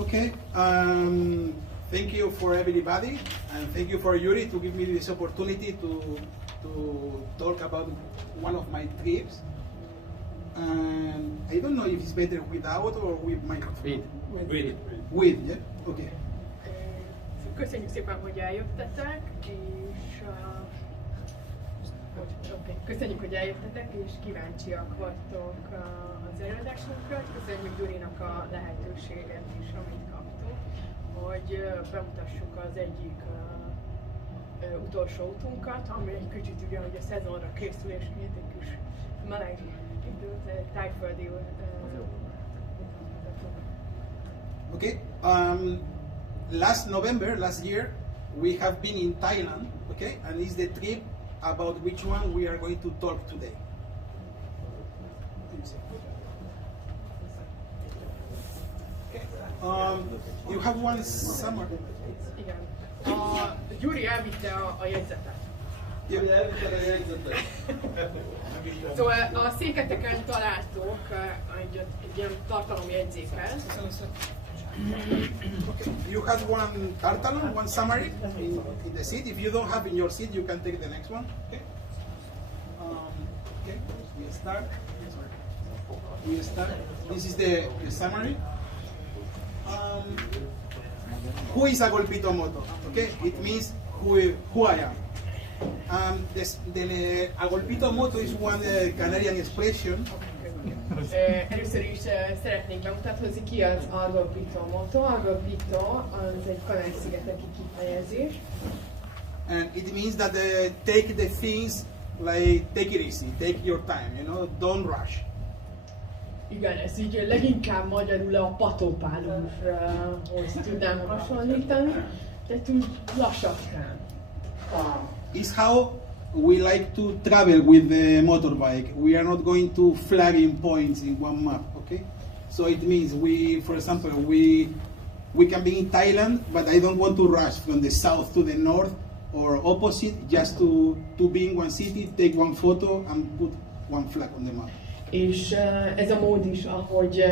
Okay. Thank you for everybody, and thank you for Yuri to give me this opportunity to talk about one of my trips. And I don't know if it's better without or with microphone. With, yeah? Okay. Köszönjük szépen, hogy eljöttetek, és kíváncsiak vagytok az előadásunkra. Köszönjük Gyurinak a lehetőséget is, amit kaptunk, hogy bemutassuk az egyik utolsó utunkat, ami egy kicsit ugye, hogy a szezonra készül, és egy kis meleg időt, tájföldi Okay. Last November, last year, we have been in Thailand, okay, and it's the trip about which one we are going to talk today. Okay. You have one summary. Igen. Gyuri elvitte a jegyzetet. Szóval a széketeken találtok egy ilyen tartalomjegyzéket. Okay. You have one tartalon, one summary in the seat. If you don't have in your seat, you can take the next one. Okay. Okay. We start. We start. This is the summary. Who is Algolpito Moto? Okay. It means who I am. The Algolpito Moto is one Canarian expression. Először is szeretnék bemutatni, hogy ki az Algolpito Moto. Algolpito az egy Kanári-szigeteki kifejezés. And it means that take the things like take it easy, take your time, you know, don't rush. Igen, ez így leginkább magyarul a patópálóshoz tudnám hasonlítani, tehát úgy lassatkán. It's how we like to travel with the motorbike. We are not going to flagging points in one map, okay? So it means for example, we can be in Thailand, but I don't want to rush from the south to the north or opposite, just to be in one city, take one photo and put one flag on the map. És ez a mód is, ahogy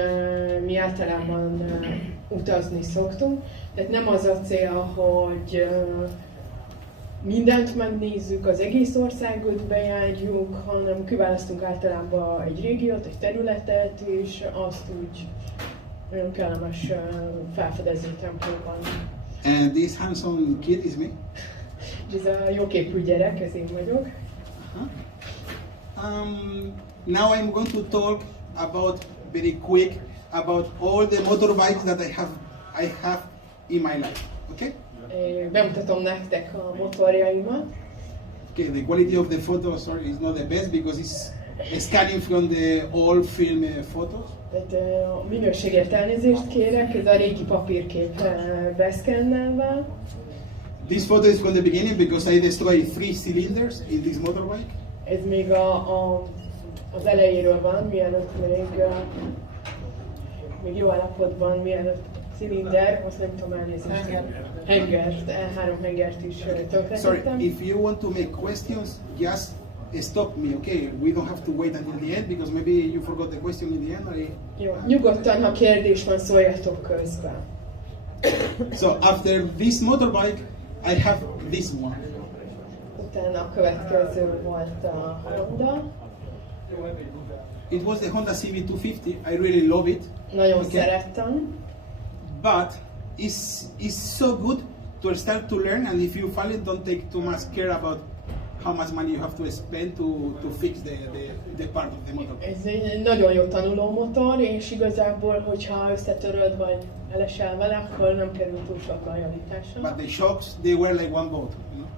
mi általában utazni szoktunk. Tehát nem az a cél, hogy mindent megnézzük, az egész országot bejárjuk, hanem kiválasztunk általában egy régiót, egy területet, és azt úgy olyan kellemes felfedező tempóban. And this handsome kid is me. Ez a jóképű gyerek, ez én vagyok. Now I'm going to talk about very quick about all the motorbikes that I have in my life. Okay? Bemutatom nektek a motorjaimat. Okay, the quality of the photos is not the best because it's scanning from the old film photos. Tehát a minőségért elnézést kérek, ez a régi papírkép beszkennelve. This photo is from the beginning because I destroyed 3 cylinders in this motorbike. Ez még az elejéről van, mielőtt még jó állapotban, mielőtt cilinder, azt nem tudom elnézést. Hengert, 3 hengert is tönkretettem. Sorry, if you want to make questions, just stop me, okay? We don't have to wait until the end because maybe you forgot the question in the end. Jó, nyugodtan, ha kérdés van, szóljatok közben. So after this motorbike, I have this one. Utána a következő volt a Honda. It was the Honda CB250. I really love it. Nagyon szerettem. But it's so good to start to learn, and if you fall, don't take too much care about how much money you have to spend to fix the part of the motor. Ez egy nagyon jó tanuló motor, és igazából, hogyha összetöröd vagy elesel vele, akkor nem kerül túl sok a javításra. But the shocks, they were like one boat, you know?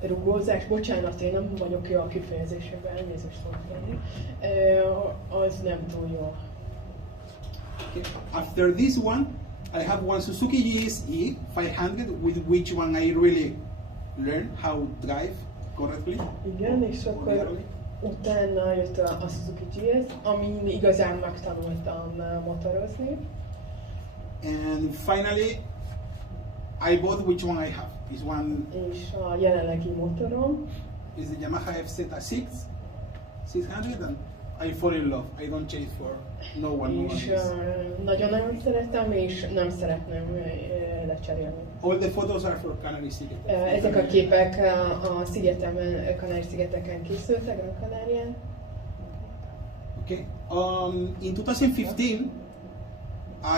De a rugózás, bocsánat, én nem vagyok jó a kifejezésekben, elnézést fogok tenni, az nem túl jó. Okay. After this one, I have one Suzuki GSE 500, with which one I really learned how to drive correctly. Igen, és akkor utána jött a Suzuki GS, amin igazán megtanultam motorozni. And finally, I bought which one I have. This one és a jelenlegi motorom is the Yamaha FZ6 600, and I fall in love. I don't change for no one. És nagyon-nagyon szeretem, és nem szeretném lecserélni. All the photos are for Canary Szigetek. Ezek a képek a szigetemen, Kanári-szigeteken készültek, Gran Canarián. Okay. In 2015,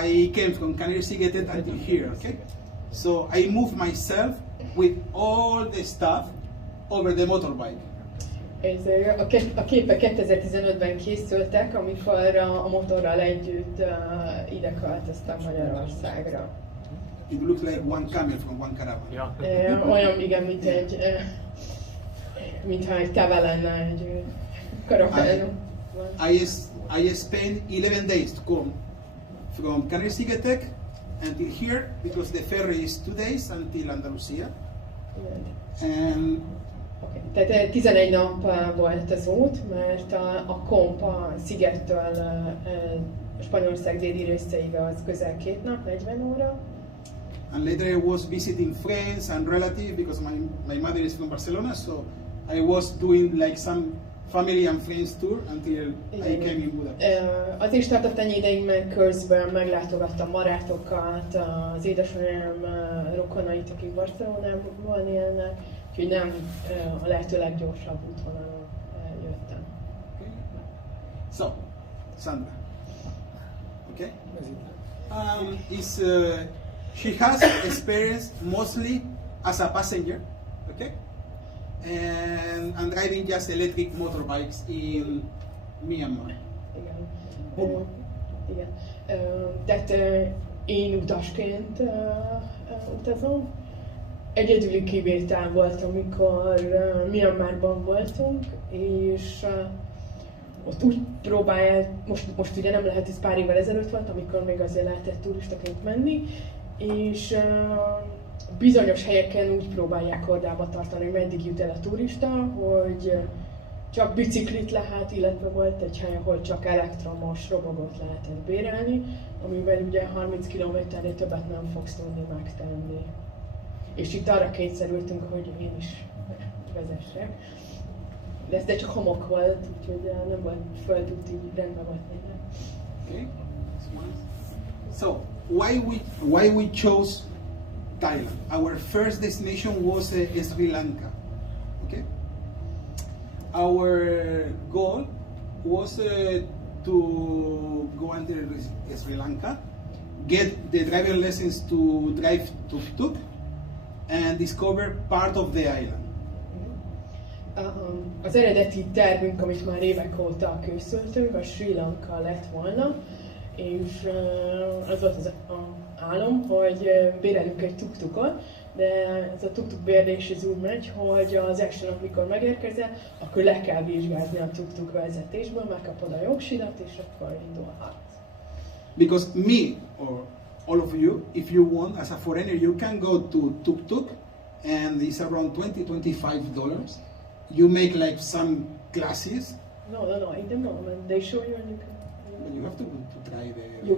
I came from Canary Szigetek until here. Okay. So I moved myself with all the stuff over the motorbike. A képek 2015-ben készültek, amikor a motorral együtt ide költöztem Magyarországra. It looks like one camel from one caravan. Olyan, igen, mintha egy keve lenne egy karaván. I spent 11 days to come from Canary Szigetek until here, because the ferry is 2 days until Andalusia. And tehát 11 nap volt az út, mert a komp a szigettől Spanyolország déli részeig az közel 2 nap, 40 óra. And later I was visiting friends and relatives, because my mother is from Barcelona, so I was doing like some family and friends tour until I came in Budapest. Az is tartott ennyi ideig, mert közben meglátogattam barátokat, az édesanyám rokonait, akik Barcelonában élnek, úgyhogy nem a lehető leggyorsabb útvonalon jöttem. Okay. So, Sandra. Okay. She has experience mostly as a passenger, okay, and driving just electric motorbikes in Myanmar. Igen. Igen. Tehát én utasként utazom. Egyedüli kivétel volt, amikor Myanmarban voltunk, és ott úgy próbálják, most ugye nem lehet, ez pár évvel ezelőtt volt, amikor még azért lehetett turistaként menni, és bizonyos helyeken úgy próbálják kordába tartani, hogy meddig jut el a turista, hogy csak biciklit lehet, illetve volt egy hely, ahol csak elektromos robogot lehetett bérelni, amivel ugye 30 km-nél többet nem fogsz tudni megtenni. És itt arra kényszerültünk, hogy én is vezessek. De ez csak homok volt, úgyhogy nem volt földút, így rendben volt minden. Okay. So, why we chose Thailand? Our first destination was Sri Lanka. Okay. Our goal was to go under Sri Lanka, get the driver lessons to drive tuk-tuk, and discover part of the island. Az eredeti tervünk, amit már évek óta készültünk, a Sri Lanka lett volna, és az volt az álom, hogy bérelünk egy tuk-tukot, de ez a tuk-tuk bérlés ez úgy megy, hogy az első nap, mikor megérkezel, akkor le kell vizsgázni a tuk-tuk vezetésből, megkapod a jogsidat, és akkor indulhatsz. Because me or all of you, if you want, as a foreigner, you can go to tuk-tuk, and it's around $20-25. You make like some classes. No, in the moment they show you and you can. But you have to try the. You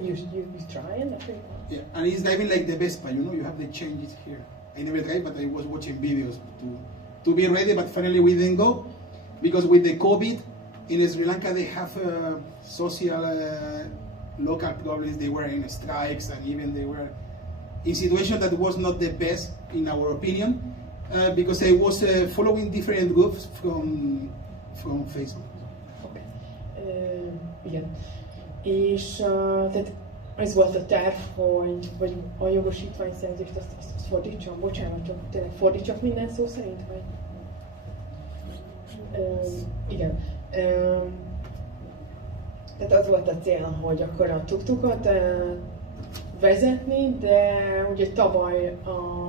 try and I think. Yeah, and it's driving like the Vespa, you know. You have the changes here. I never tried, but I was watching videos to be ready. But finally we didn't go because with the COVID in Sri Lanka they have social local problems. They were in strikes and even they were in situation that was not the best in our opinion. Because I was following different groups from Facebook. Okay. Igen. És tehát ez volt a terv, hogy a jogosítványszerzést azt fordítsam, bocsánat, csak tényleg fordítsak minden szó szerint, vagy? Igen. Tehát az volt a cél, hogy akkor a tuk-tukot vezetni, de ugye tavaly a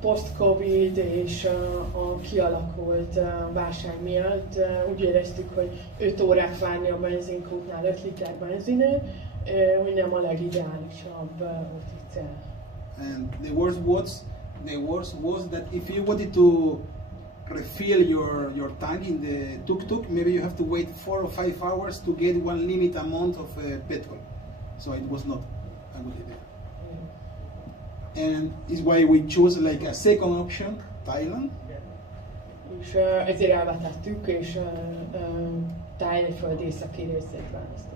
post-Covid és a kialakult válság miatt úgy éreztük, hogy 5 órát várni a benzinkútnál 5 liter benzinért, hogy nem a legideálisabb úti cél. And the worst was that if you wanted to refill your tank in the tuk-tuk, maybe you have to wait 4 or 5 hours to get one limit amount of petrol. So it was not a good idea. And is why we chose like a second option, Thailand. És ezért elvetettük, és Thaiföld északi részét választottuk.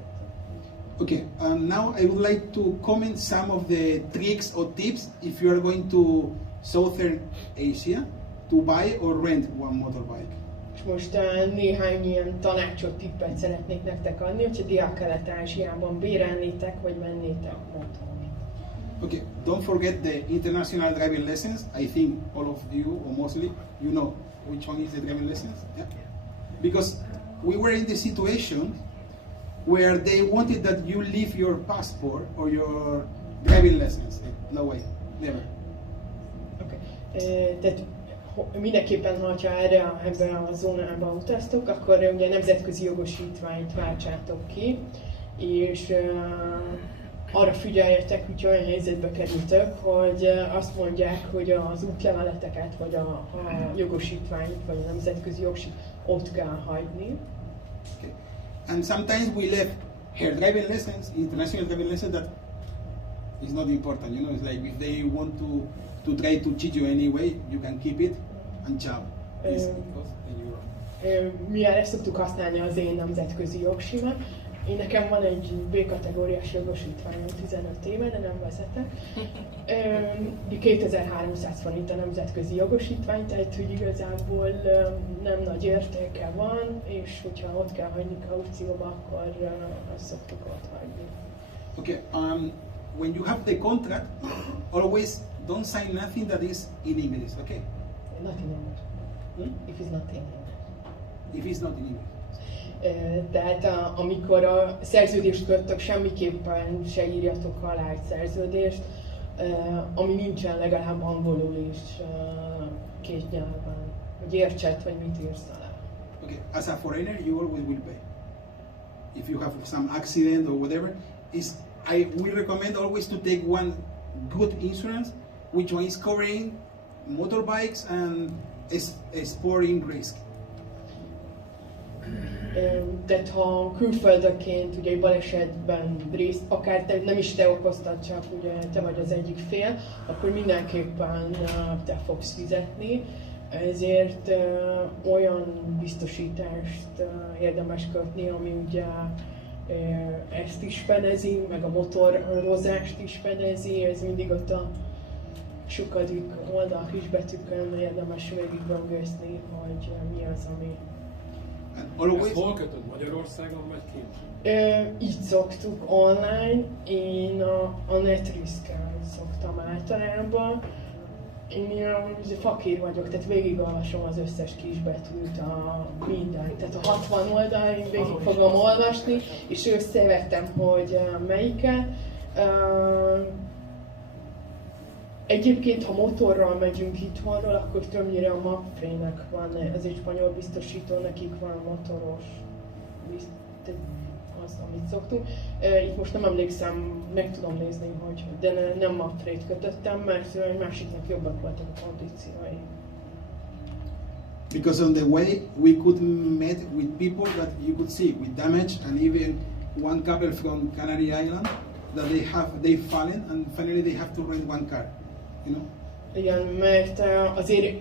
Okay, now I would like to comment some of the tricks or tips if you are going to Southern Asia to buy or rent one motorbike. És most néhány ilyen tanácsot, tippet szeretnék nektek adni, hogyha Dél-Kelet-Ázsiában bérelnétek, vagy mennétek motort. Okay, don't forget the international driving lessons. I think all of you, or mostly, you know which one is the driving lessons. Yeah? Because we were in the situation where they wanted that you leave your passport or your driving lessons. No way, never. Okay. Tehát mindenképpen, ha ebben a zónában utaztok, akkor ugye nemzetközi jogosítványt váltsátok ki, és arra figyeljetek, hogy olyan helyzetbe kerültök, hogy azt mondják, hogy az útleveleteket, vagy a jogosítványt, vagy a nemzetközi jogosítványt ott kell hagyni. Okay. And sometimes we left her driving lessons, international driving lessons, that is not important, you know, it's like if they want to try to cheat you anyway, you can keep it and ciao. Mi erre szoktuk használni az én nemzetközi jogsimat. Én nekem van egy B-kategóriás jogosítványom 15 éve, de nem vezetek. 2300 forint a nemzetközi jogosítvány, tehát hogy igazából nem nagy értéke van, és hogyha ott kell hagyni kaucióba, akkor azt szoktuk ott hagyni. Okay, when you have the contract, always don't sign nothing that is in English, okay? Not in English. If it's not in English. If it's not in English. Tehát amikor a szerződést kötök, semmiképpen se írjatok alá egy szerződést, ami nincsen legalább angolul is két nyelven, hogy értsed, hogy mit írsz alá. Okay, as a foreigner, you always will pay. If you have some accident or whatever, we recommend always to take one good insurance, which one is covering motorbikes and sporting risk. Tehát ha külföldönként ugye egy balesetben részt, akár nem is te okoztad, csak ugye te vagy az egyik fél, akkor mindenképpen te fogsz fizetni. Ezért olyan biztosítást érdemes kötni, ami ugye ezt is fedezi, meg a motorozást is fedezi, ez mindig ott a sokadik oldal kisbetűkön érdemes végigböngészni, hogy mi az, ami... Ezt hol kötöd? Magyarországon vagy kint? Így szoktuk online, én a Netriszkel szoktam általában. Én fakír vagyok, tehát végigolvasom az összes kisbetűt, mindent. Tehát a 60 oldalig végig fogom olvasni, és összevettem, hogy melyiket. Egyébként, ha motorral megyünk itthonról, akkor többnyire a Mapfre-nek van, ez egy spanyol biztosító, nekik van a motoros, az, amit szoktunk. Itt most nem emlékszem, meg tudom nézni, hogy de nem Mapfre-t kötöttem, mert egy másiknak jobbak voltak a kondíciói. Because on the way we could meet with people that you could see with damage, and even one couple from Canary Island that they've fallen and finally they have to rent one car. You know? Igen, mert azért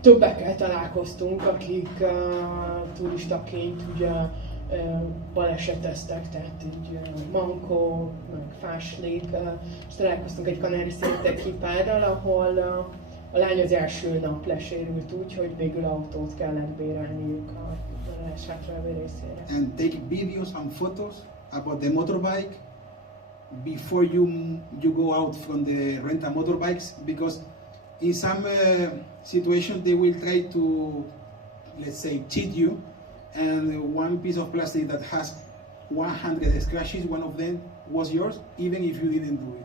többekkel találkoztunk, akik turistaként ugye baleseteztek, tehát így mankó, meg fáslék, és találkoztunk egy kanári-szigetek hipárral, ahol a lány az első nap lesérült úgy, hogy végül autót kellett bérelniük a hátralévő részére. And take videos and photos about the motorbike before you go out from the rental motorbikes, because in some situations they will try to, let's say, cheat you, and one piece of plastic that has 100 scratches, one of them was yours, even if you didn't do it.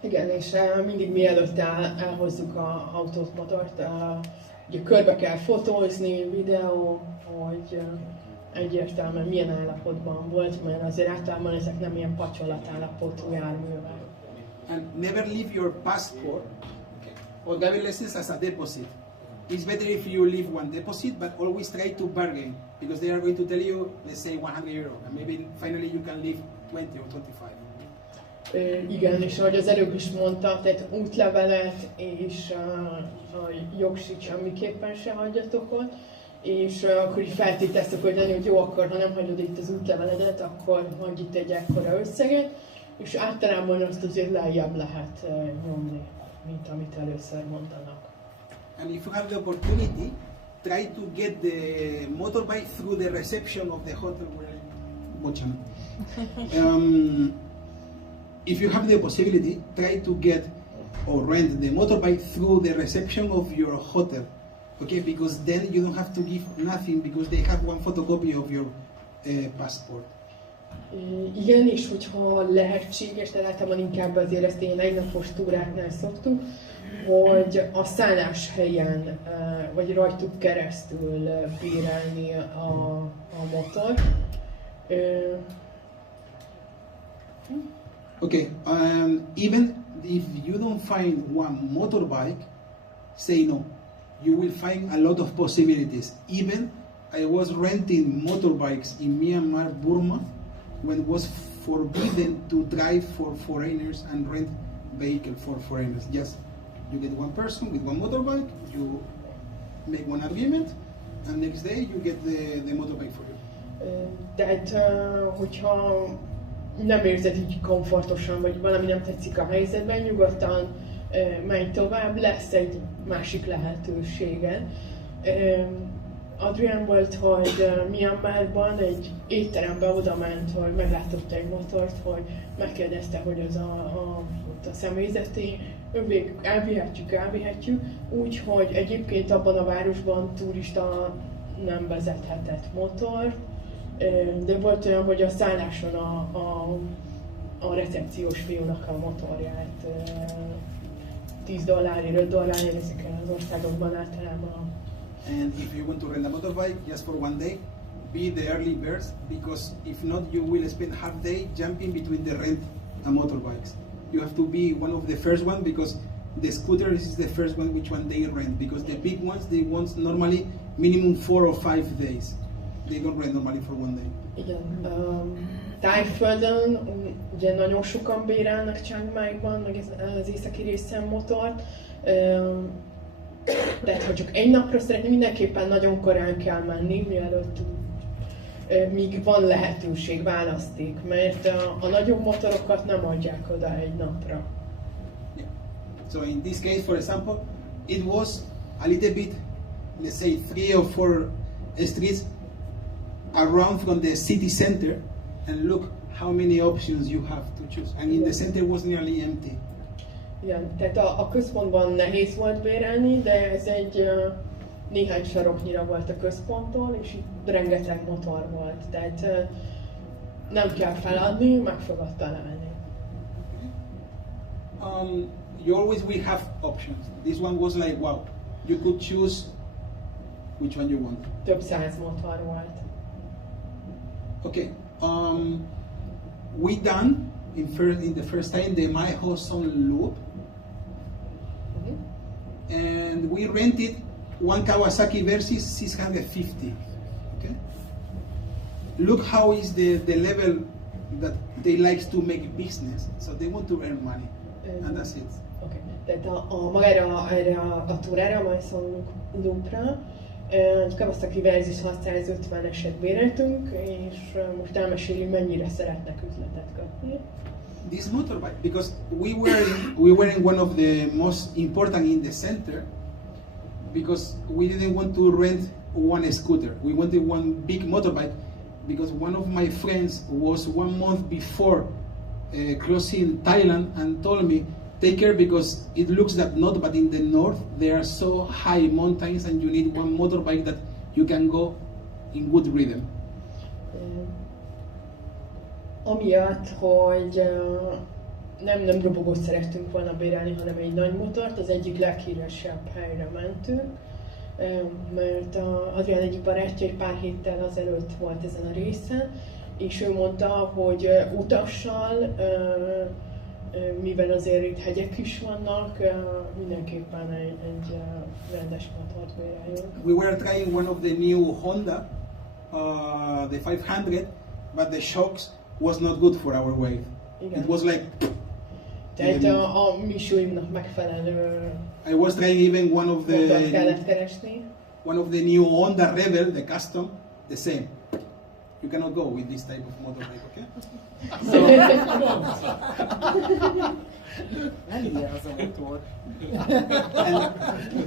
Igen, és mindig mielőtt elhozzuk az autót, motort, ugye körbe kell fotózni, videó, hogy egyértelműen milyen állapotban volt, mert azért általában ezek nem ilyen pacsolatállapotú járművek. And never leave your passport or driving license as a deposit. It's better if you leave one deposit, but always try to bargain, because they are going to tell you, let's say, €100, and maybe finally you can leave 20 or 25. Igen, és ahogy az előbb is mondta, tehát útlevelet és a jogsit semmiképpen se hagyjatok ott, és akkor így feltéteztek, hogy jó, akkor ha nem hagyod itt az útleveledet, akkor hagyj itt egy ekkora összeget, és általában azt azért lejjebb lehet nyomni, mint amit először mondanak. And if you have the opportunity, try to get the motorbike through the reception of the hotel where if you have the possibility, try to get or rent the motorbike through the reception of your hotel. Okay, because then you don't have to give nothing because they have one photocopy of your passport. Igen, és hogyha lehetséges, tehát általában inkább azért ezt ilyen egynapos túráknál szoktuk, hogy a szálláshelyen, vagy rajtuk keresztül bérelni a motor. Okay, even if you don't find one motorbike, say no. You will find a lot of possibilities. Even I was renting motorbikes in Myanmar, Burma, when it was forbidden to drive for foreigners and rent vehicle for foreigners. Just you get one person with one motorbike, you make one agreement, and next day you get the motorbike for you. Tehát, hogyha nem érzed így komfortosan, vagy valami nem tetszik a helyzetben, nyugodtan menj tovább, lesz egy másik lehetősége. Adrian volt, hogy Myanmarban egy étterembe oda ment, hogy meglátott egy motort, hogy megkérdezte, hogy az ott a személyzeti, elvihetjük, úgyhogy egyébként abban a városban turista nem vezethetett motor, de volt olyan, hogy a szálláson a recepciós fiúnak a motorját $10, $5 ezeken az országokban általában. And if you want to rent a motorbike just for one day, be the early birds, because if not you will spend half day jumping between the rent and motorbikes. You have to be one of the first one because the scooter is the first one which one they rent, because the big ones they want normally minimum 4 or 5 days. They don't rent normally for one day. Igen. Tájföldön ugye nagyon sokan bérelnek Chiang Maiban, meg az északi részen motort. Tehát ha csak egy napra szeretné, mindenképpen nagyon korán kell menni, mielőtt míg van lehetőség, választék, mert a nagyobb motorokat nem adják oda egy napra. Yeah. So in this case, for example, it was a little bit, let's say 3 or 4 streets around from the city center, and look how many options you have to choose. And in the center was nearly empty. Igen, tehát a központban nehéz volt bérelni, de ez egy néhány saroknyira volt a központtól, és itt rengeteg motor volt, tehát nem kell feladni, meg fogod találni. You always will have options. This one was like, wow, you could choose which one you want. Több száz motor volt. Okay, we done in the first time the Mae Hong Sonig loop, and we rented one Kawasaki Versys 650. Okay, look how is the level that they like to make business, so they want to earn money, and that's it. Okay, tehát magára erre a túrára, a Mae Hong Sonig loopra, egy Kawasaki Versys 650-eset béreltünk, és most elmeséli, mennyire szeretnek üzletet kötni. This motorbike, because we were in one of the most important in the center, because we didn't want to rent one scooter. We wanted one big motorbike, because one of my friends was 1 month before crossing Thailand and told me, take care because it looks that not, but in the north there are so high mountains and you need one motorbike that you can go in good rhythm. Amiatt, hogy nem robogót szerettünk volna bérelni, hanem egy nagy motort, az egyik leghíresebb helyre mentünk, mert Adrian egyik barátja egy pár héttel azelőtt volt ezen a részen, és ő mondta, hogy utassal, mivel azért itt hegyek is vannak, mindenképpen egy rendes motort béreljünk. We were trying one of the new Honda, the 500, but the shocks was not good for our weight. Igen. It was like Tehát a misszióimnak megfelelő I was trying even kellett keresni. one of the new Honda Rebel, the custom, the same. You cannot go with this type of motorbike, okay? So,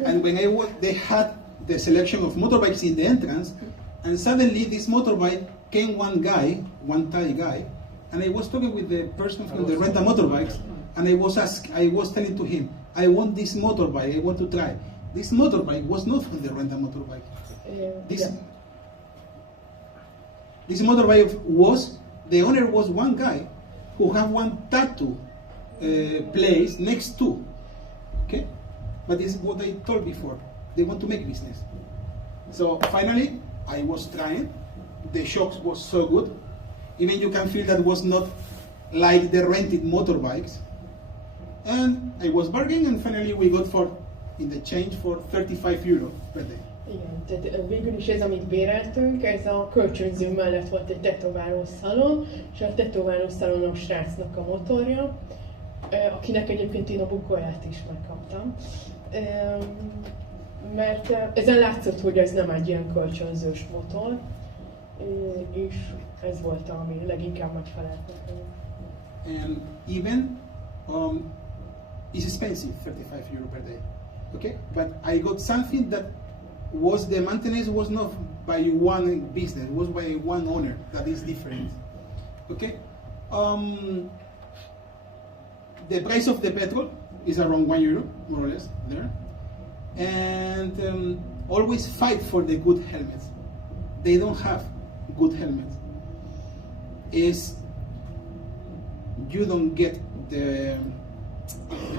and when I was, they had the selection of motorbikes in the entrance, and suddenly this motorbike came one Thai guy, and I was talking with the person from the rental motorbikes, and I was telling to him, I want this motorbike, I want to try. This motorbike was not from the rental motorbike. This motorbike was, the owner was one guy who had one tattoo place next to, okay? But this is what I told before, they want to make business. So finally, I was trying, the shocks was so good, even you can feel that was not like the rented motorbikes. And I was bargaining, and finally we got in the change for 35 euro per day. Igen, tehát végül is ez, amit béreltünk, ez a kölcsönző mellett volt egy tetováló szalon, és a tetováló szalonos srácnak a motorja, akinek egyébként én a bukóját is megkaptam. Mert ezen látszott, hogy ez nem egy ilyen kölcsönzős motor, és ez volt, ami leginkább megfelelt nekem. And even it's expensive, 35 euro per day, okay? But I got something that was the maintenance was not by one business, was by one owner. That is different, okay? The price of the petrol is around 1 euro, more or less, there. And always fight for the good helmets. They don't have good helmets. You don't get the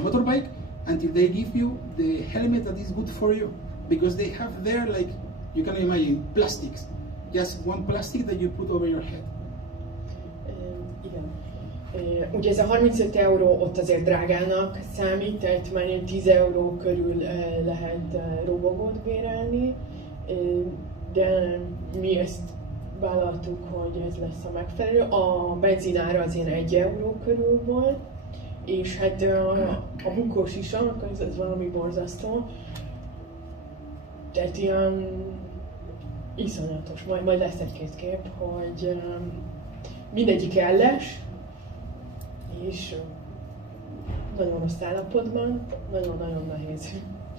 motorbike until they give you the helmet that is good for you, because they have there, like you can imagine, plastics, just one plastic that you put over your head. Igen. Ugye ez a 35 euró ott azért drágának számít, tehát már 10 euró körül lehet robogót bérelni, de mi ezt vállaltuk, hogy ez lesz a megfelelő. A benzinára azért 1 euró körül volt, és hát a bukós is, ez valami borzasztó. Tehát ilyen iszonyatos, majd lesz egy-két kép, hogy mindegyik elles, és nagyon rossz állapotban, nagyon-nagyon nehéz.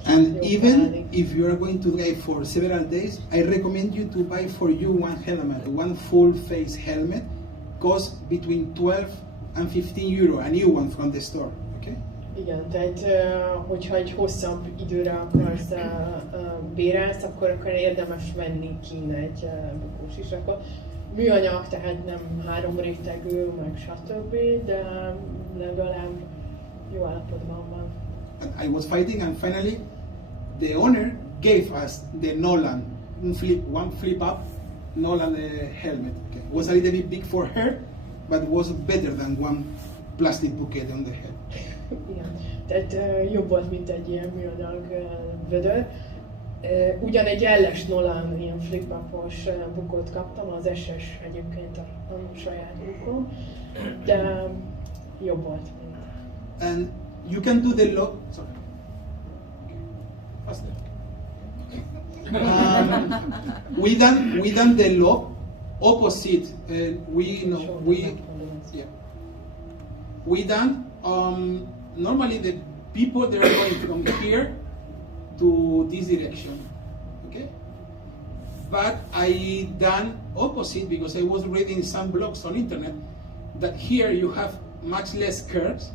And even if you are going to drive for several days, I recommend you to buy for you one helmet, one full face helmet, costs between 12 and 15 euro, a new one from the store, okay? Igen, tehát hogyha egy hosszabb időre akarsz bérelsz, akkor érdemes venni kín egy bukós is. Akkor műanyag, tehát nem 3 rétegű, meg stb., de legalább jó állapotban van. And I was fighting, and finally the owner gave us the Nolan, one flip up Nolan helmet. Okay. It was a little bit big for her, but was better than one plastic bouquet on the head. Igen, tehát jobb volt, mint egy ilyen műanyag vödör. Ugyan egy elles Nolan, ilyen flip-upos bukót kaptam, az SS egyébként a saját bukóm, de jobb volt, mint. And you can do the lock. Sorry. Faster. We done the lock opposite. We done. Normally the people they are going from here to this direction, okay? But I done opposite because I was reading some blogs on internet that here you have much less curves,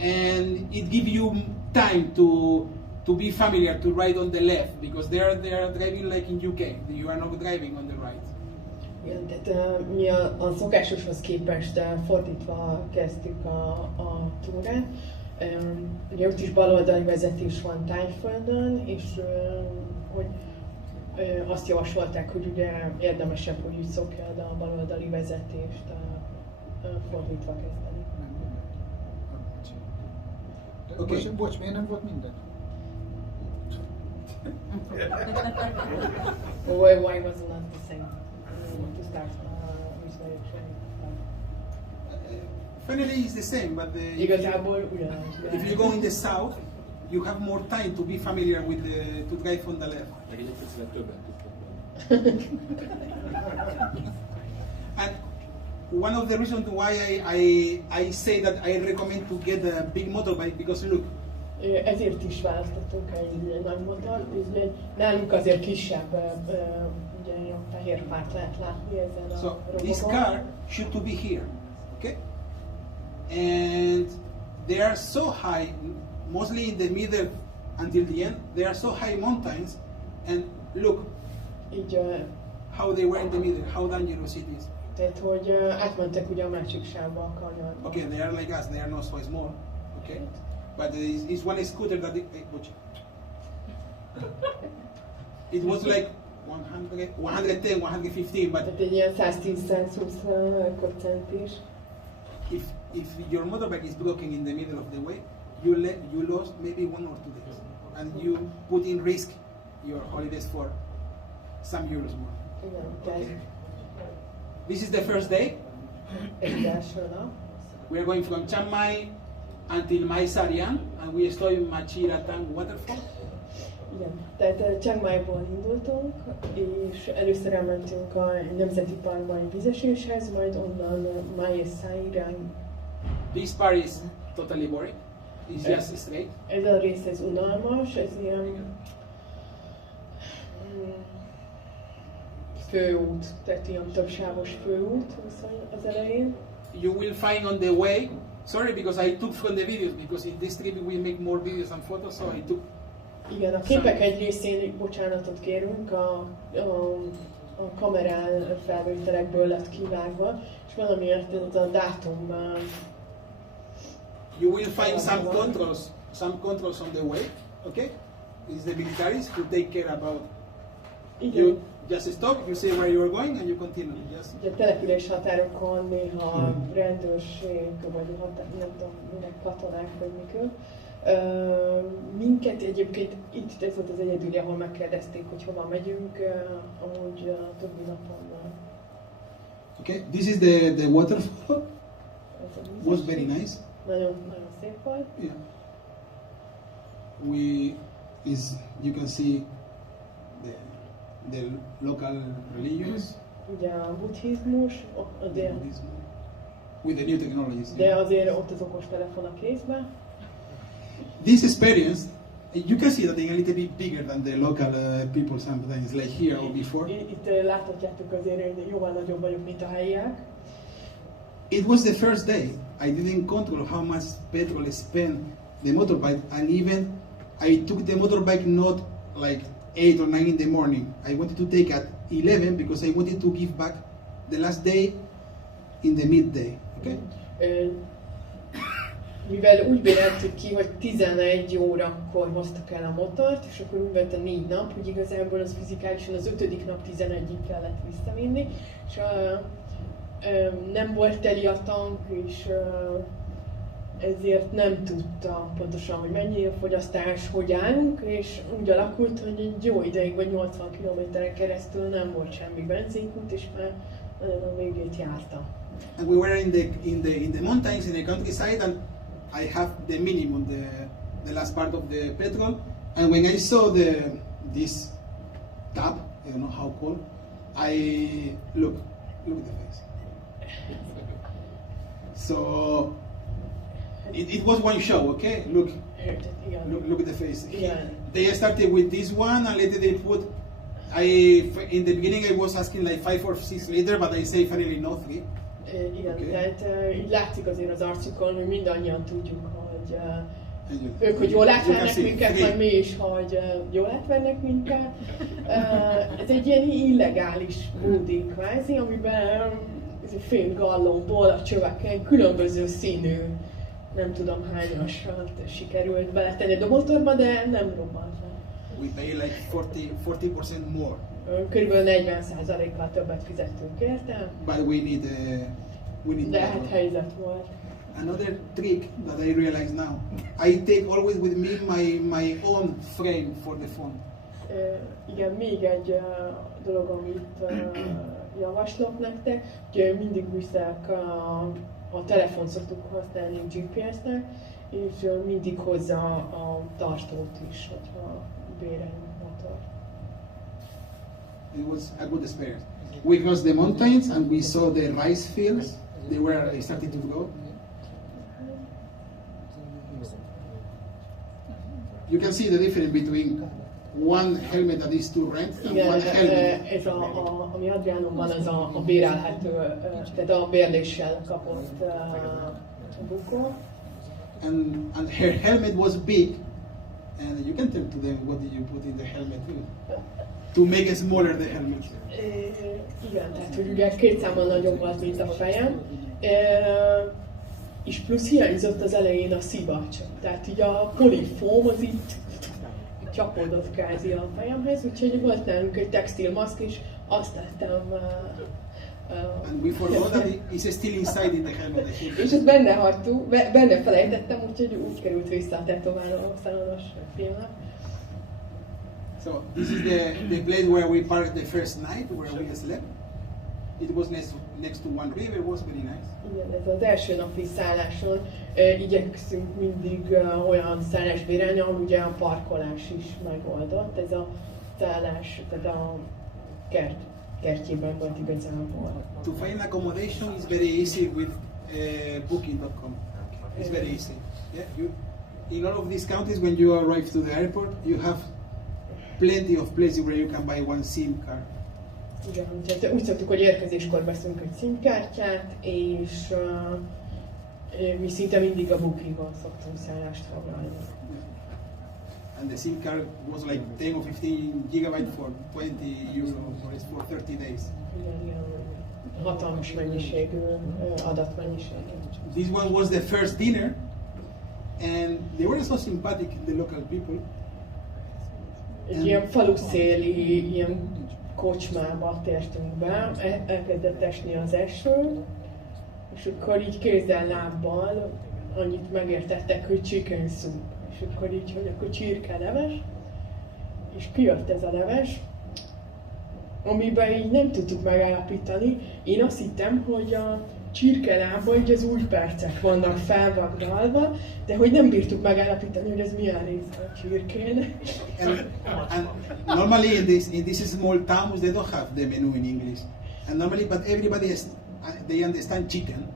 and it gives you time to be familiar to ride on the left, because they are driving like in UK. You are not driving on the right. Igen, tehát mi a szokásoshoz képest fordítva kezdtük a túrát. Ugye ott is baloldali vezetés van Thaiföldön, és hogy azt javasolták, hogy ugye érdemesebb, hogy úgy szokjad a baloldali vezetést fordítva kezdeni. Okay. Bocs, miért nem volt minden? Why was not the same to start with my Finally, it's the same, but Igazából ugyanaz. if you go in the south, you have more time to be familiar with to drive on the left. And one of the reasons why I say that I recommend to get a big motorbike, because look. Ezért is választottunk egy nagy motort, ugye nálunk azért kisebb, ugye a fehér párt lehet látni ezen a So this car should to be here, okay? And they are so high, mostly in the middle until the end. They are so high mountains, and look így, how they were in the middle, how dangerous it is. Tehát, hogy átmentek ugye a másik sávba a kanyarba. Okay, they are like us, they are not so small, okay? But it's one scooter that it was like 100, 110, 115, but tehát egy ilyen 110-120 kocentis. If your motorbike is broken in the middle of the way, you lost maybe 1 or 2 days, and you put in risk your holidays for some euros more. Igen, This is the first day. egy első nap. We are going from Chiang Mai until Mae Sarian, and we stop in Machiratang waterfall. Igen, tehát Chiang Maiból indultunk, és először elmentünk a nemzeti parkba egy vízeséshez, majd onnan Mae Sarian. This part is totally boring. It's just straight. Ez a rész ez unalmas, ez ilyen főút, tehát ilyen többsávos főút az elején. You will find on the way. Sorry, because I took from the videos, because in this trip we make more videos and photos, so I took. Igen, a képek egy részén bocsánatot kérünk, a kamerán felvételekből lett kivágva, és valamiért ez a dátum. You will find some controls on the way, okay? It's the militaries who take care about. Igen. You just stop, you say where you are going, and you continue. Just. A település határokon néha rendőrség, vagy nem tudom, minek katonák, vagy mikor. Minket egyébként itt ez volt az egyedüli, ahol megkérdezték, hogy hova megyünk, amúgy a többi napon. Okay, this is the waterfall. Was very nice. Nagyon szép volt. Yeah. You can see the local religions. Ugye a buddhizmus, with the new technologies. De azért ott az okostelefon a kézben. This experience, you can see that they're a little bit bigger than the local people sometimes, like here or before. Itt láthatjátok azért, hogy jóval nagyobb vagyok, mint a helyiek. It was the first day. I didn't control how much petrol I spent the motorbike, and even I took the motorbike not like 8 or 9 in the morning. I wanted to take at 11 because I wanted to give back the last day in the midday. Okay? Mivel úgy béreltük ki, hogy 11 órakor hoztak el a motort, és akkor úgy vett a 4 nap, hogy igazából az fizikálisan az 5. nap 11-ig kellett visszavinni, és nem volt teli a tank, és ezért nem tudta pontosan, hogy mennyi a fogyasztás, hogy állunk, és úgy alakult, hogy egy jó ideig, vagy 80 kilométeren keresztül nem volt semmi benzinkút, és már nagyon a végét járta. And we were in the mountains, in the countryside, and I have the minimum, the last part of the petrol. And when I saw this tap, I don't know how called, I look at the face. So it was one show, okay? Look at the face. They started with this one, and later they put. In the beginning I was asking like 5 or 6 liters, but I say finally no 3. Igen, okay. Tehát így látszik azért az arcukon, hogy mindannyian tudjuk, hogy ők, hogy jól átvennek minket, vagy mi is, hogy jól átvennek minket. Ez egy ilyen illegális búdi kvázi, amiben fél gallomból a csöveken különböző színű, nem tudom hányasat sikerült beletenni a motorba, de nem robbant le. We pay like 40% more. Körülbelül 40%-kal többet fizettünk érte. But we need de hát helyzet volt. Another trick that I realize now, I take always with me my own frame for the phone. Igen, még egy dolog, amit javaslok nektek, hogy mindig viszek a telefon szoktuk használni GPS-nek, és mindig hozzá a tartót is, hogyha béreljük motor. It was a good experience. We crossed the mountains and we saw the rice fields. They were starting to grow. You can see the difference between one helmet that is to rent and one helmet. Ez ami Adrianon van, az a bérelhető, tehát a bérléssel kapott bukó. And her helmet was big, and you can tell to them what did you put in the helmet to make it smaller the helmet. Igen, tehát hogy ugye 2 számmal nagyobb volt, mint a fejem, és plusz hiányzott az elején a szivacs, tehát így a polifóm az itt csapódott kázi a fejemhez, úgyhogy volt nálunk egy textilmaszk, és azt tettem. And we forgot that it's still inside in the helmet. És ezt benne hagytuk, benne felejtettem, úgyhogy úgy került vissza a tetováló szalonos filmnek. So this is the place where we parked the first night, where we slept. It was next to one river. It was very nice. Igen, ez az első napi szálláson igyekszünk mindig olyan szállást bérelni, ahol ugye a parkolás is megoldott. Ez a szállás, tehát a kertjében volt igazából. To find accommodation is very easy with booking.com. It's very easy. Yeah, in all of these countries, when you arrive to the airport, you have plenty of places where you can buy one SIM card. Igen, úgy szoktuk, hogy érkezéskor veszünk egy SIM-kártyát, és mi szinte mindig a bookingon szoktunk szállást foglalni. And the SIM card was like 10 or 15 gigabytes for 20 euros for 30 days. Igen, hatalmas mennyiségű adatmennyiség. This one was the first dinner, and they were so sympathetic, the local people. Egy ilyen faluszéli, ilyen kocsmába tértünk be, elkezdett esni az eső, és akkor így kézzel-lábbal annyit megértettek, hogy chicken soup, és akkor így, hogy akkor csirkeleves, és kijött ez a leves, amiben így nem tudtuk megállapítani. Én azt hittem, hogy a csirkelábban így az új percek vannak felvagdalva, de hogy nem bírtuk megállapítani, hogy ez milyen része a csirkén. And normally in these small towns they don't have the menu in English. And normally, but everybody they understand chicken,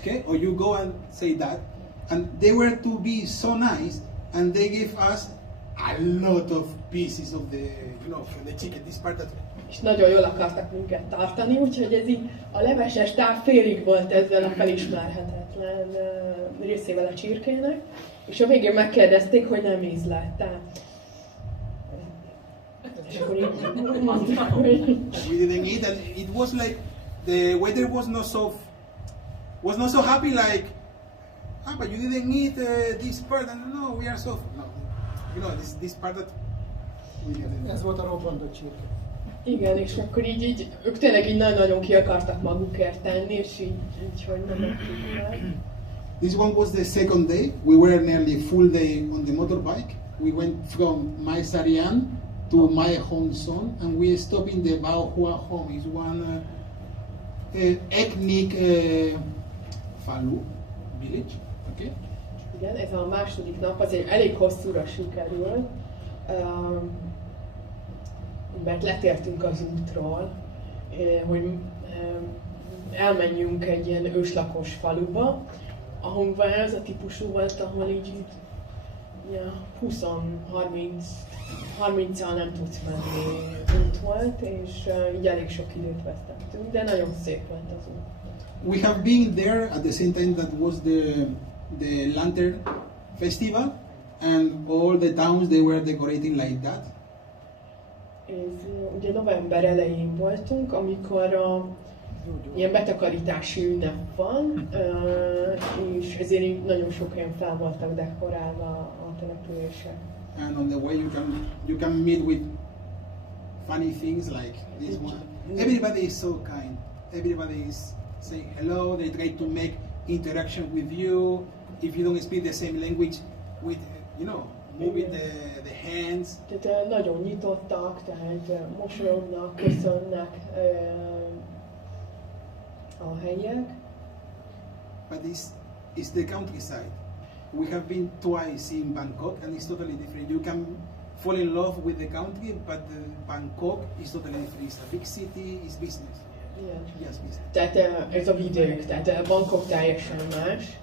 okay? Or you go and say that, and they were to be so nice, and they gave us a lot of pieces of the, for the chicken. This part that. És nagyon jól akartak minket tartani, úgyhogy ez így a leveses táv félig volt ezzel a felismerhetetlen részével a csirkének, és a végén megkérdezték, hogy nem ízlette. És akkor így mondtuk, hogy... We didn't eat, and it was like the weather was not so happy, like, but you didn't eat this part, and no, we are so, no, this part that we didn't. Ez volt a robbandó csirke. Igen, és akkor így ők tényleg így nagyon ki akartak magukért tenni, és így hogy nem tudtuk meg. This one was the second day. We were nearly full day on the motorbike. We went from Adrian to Mae Hong Sonig, and we stopped in the Bao Hua home. It's one ethnic Falu village. Okay. Igen, ez a második nap, az egy elég hosszúra sikerült. Mert letértünk az útról, hogy elmenjünk egy ilyen őslakos faluba, ahol ez a típusú volt, ahol így 20-30-al nem tudsz menni út volt, és így elég sok időt vesztettünk, de nagyon szép volt az út. We have been there at the same time that was the Lantern Festival, and all the towns they were decorating like that. És ugye november elején voltunk, amikor ilyen betakarítási ünnep van, és ezért nagyon sok helyen fel voltak dekorálva a települések. And on the way you can meet with funny things like this one. Everybody is so kind. Everybody is saying hello. They try to make interaction with you. If you don't speak the same language, with moving the hands. Tehát nagyon nyitottak, tehát mosolyognak, köszönnek, a helyiek. But it's the countryside. We have been twice in Bangkok and it's totally different. You can fall in love with the country, but Bangkok is totally different. It's a big city, it's business. Igen. Yes, business. Tehát ez a vidék, tehát Bangkok teljesen más.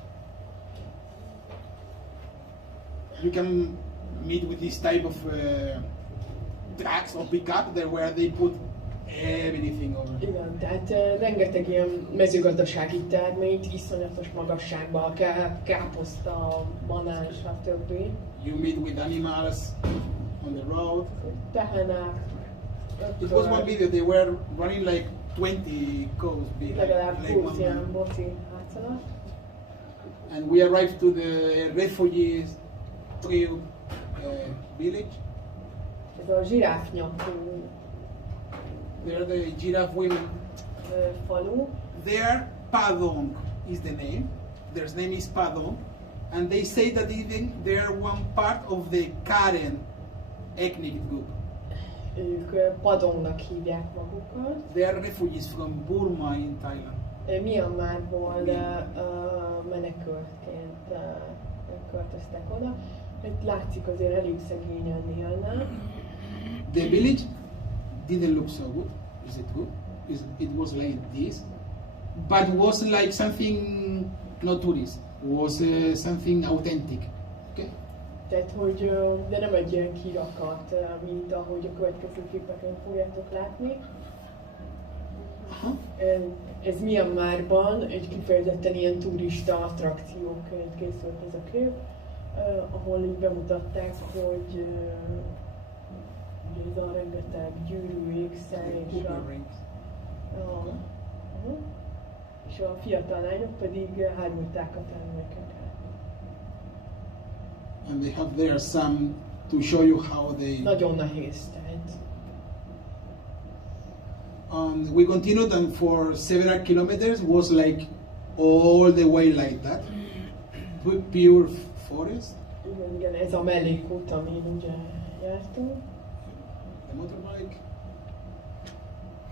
You can meet with this type of trucks or pickup there where they put everything over. Igen, tehát rengeteg ilyen mezőgazdasági terményt iszonyatos magasságban, káposzta, banán, stb. You meet with animals on the road. Tehenek. It was one video, they were running like 20 cows behind. Legalább Like 20 ilyen boci hátszalat. And we arrived to the refugees trail village. Ez a zsiráfnyakú There the giraffe women. falu. There Padong is the name. Their name is Padong. And they say that even they are one part of the Karen ethnic group. Ők Padongnak hívják magukat. They are refugees from Burma in Thailand. Myanmarból menekültként költöztek oda. Itt látszik azért elég szegényen élnek. The village didn't look so good. Is it good? It was like this, but was like something not tourist. Was something authentic. Okay. Tehát, hogy de nem egy ilyen kirakat, mint ahogy a következő képeken fogjátok látni. Ez Myanmarban egy kifejezetten ilyen turista attrakcióként készült ez a kép, ahol így bemutatták, hogy ez a rengeteg gyűrű, ékszer és a fiatal lányok pedig árulták a termékeket. And they have there some to show you how they. Nagyon nehéz, tehát. We continued and for several kilometers was like all the way like that, pure forest. Igen, ez a mellékút, amin ugye jártunk. The motorbike.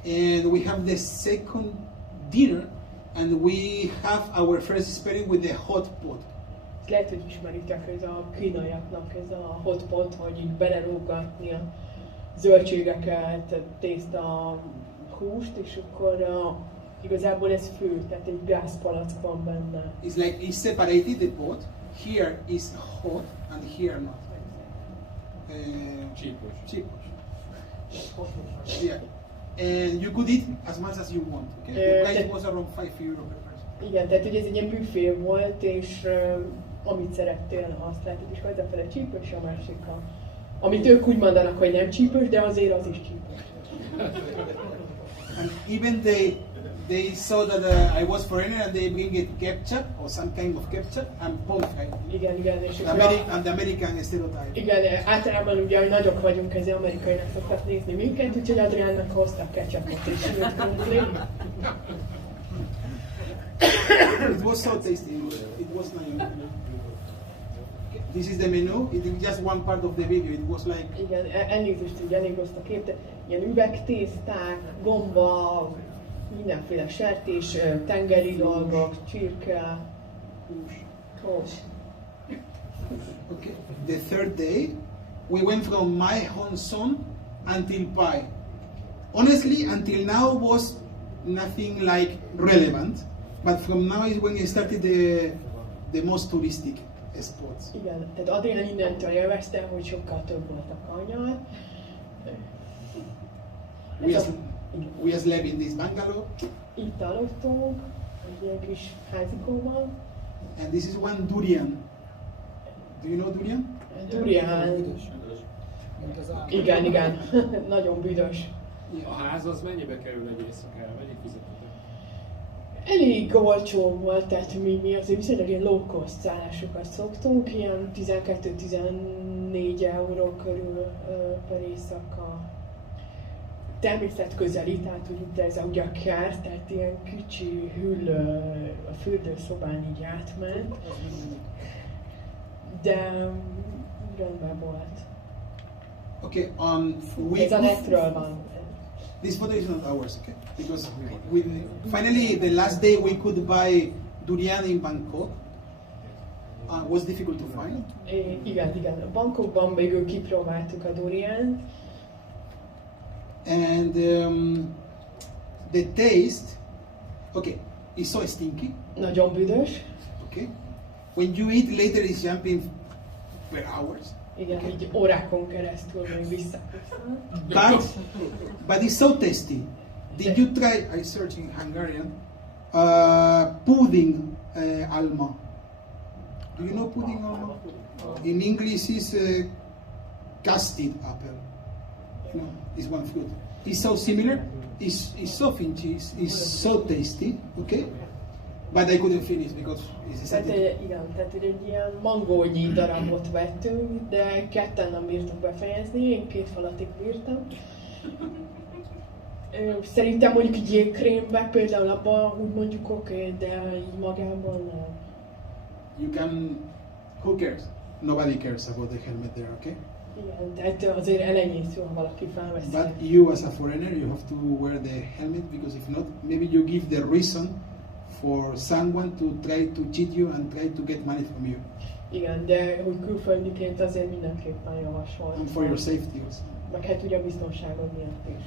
And we have the second dinner and we have our first experience with the hot pot. Lehet, hogy ismeritek, ez a kínaiaknak ez a hot pot, hogy így belerúgatni a zöldségeket, tészta, húst, és akkor igazából ez fő, tehát egy gázpalack van benne. It's like it's separated the pot. Here is hot and here not. Cheapos. Yeah. And you could eat as much as you want. Okay. The price was around €5 per person. Igen, tehát hogy ez egy ilyen büfé volt, és amit szerettél, azt lehetett, és majd a fele csípős, a másik amit ők úgy mondanak, hogy nem csípős, de azért az is csípős. And even they saw that I was foreigner and they bring it ketchup or some kind of ketchup and pomfret. Igen, és the American stereotype. Igen, általában ugye, hogy nagyok vagyunk, ezért amerikainak szoktak nézni minket, úgyhogy Adriannak hoztak ketchupot és sült krumplit. It was so tasty. It was nice. This is the menu. It is just one part of the video. It was like. Igen, elnézést, hogy elég rossz a kép, de ilyen üvegtészták, gomba, mindenféle sertés, tengeri dolgok, csirke, hús. Okay. The third day, we went from Mae Hong Sonig until Pai. Honestly, until now was nothing like relevant, but from now is when it started the most touristic spots. Igen, tehát Adrian innentől élvezte, hogy sokkal több volt a kanyar. We slept in this bungalow. Itt aludtunk, egy ilyen kis házikóban. And this is one durian. Do you know durian? Durian. Igen, nagyon büdös. A ház az mennyibe kerül egy éjszakára? Mennyit fizetetek? Elég olcsó volt, tehát mi azért viszonylag ilyen low cost szállásokat szoktunk, ilyen 12-14 euró körül per éjszaka. Természet közeli, tehát úgy ez ugye a kert, tehát ilyen kicsi hüllő a fürdőszobán így átment, de rendben volt. Okay, Ez a netről van. This photo is not ours, okay? Because finally the last day we could buy durian in Bangkok. Was difficult to find. Igen. Bangkokban végül kipróbáltuk a duriánt. And the taste, okay, is so stinky. Nagyon büdös. Okay. When you eat later, it's jumping per hours. Igen, okay. Így órákon keresztül még vissza. But it's so tasty. Did you try? I searched in Hungarian. Pudding alma. Do you know pudding alma? In English, is custard apple. You know, it's one fruit. It's so similar. It's so finchy. It's so tasty. Okay. But I couldn't finish because it's tehát egy ilyen mangógyi darabot vettünk, de ketten nem bírtuk befejezni, én 2 falatig bírtam. Szerintem mondjuk egy jégkrémbe például abban úgy mondjuk oké, de így magában nem. You can, who cares? Nobody cares about the helmet there, okay? Igen, tehát azért elenyésző, ha valaki felveszi. But you as a foreigner, you have to wear the helmet because if not, maybe you give the reason for someone to try to cheat you and try to get money from you. Igen, de hogy külföldiként azért mindenképpen javasolt. And for your safety also. Meg hát ugye a biztonságod miatt is.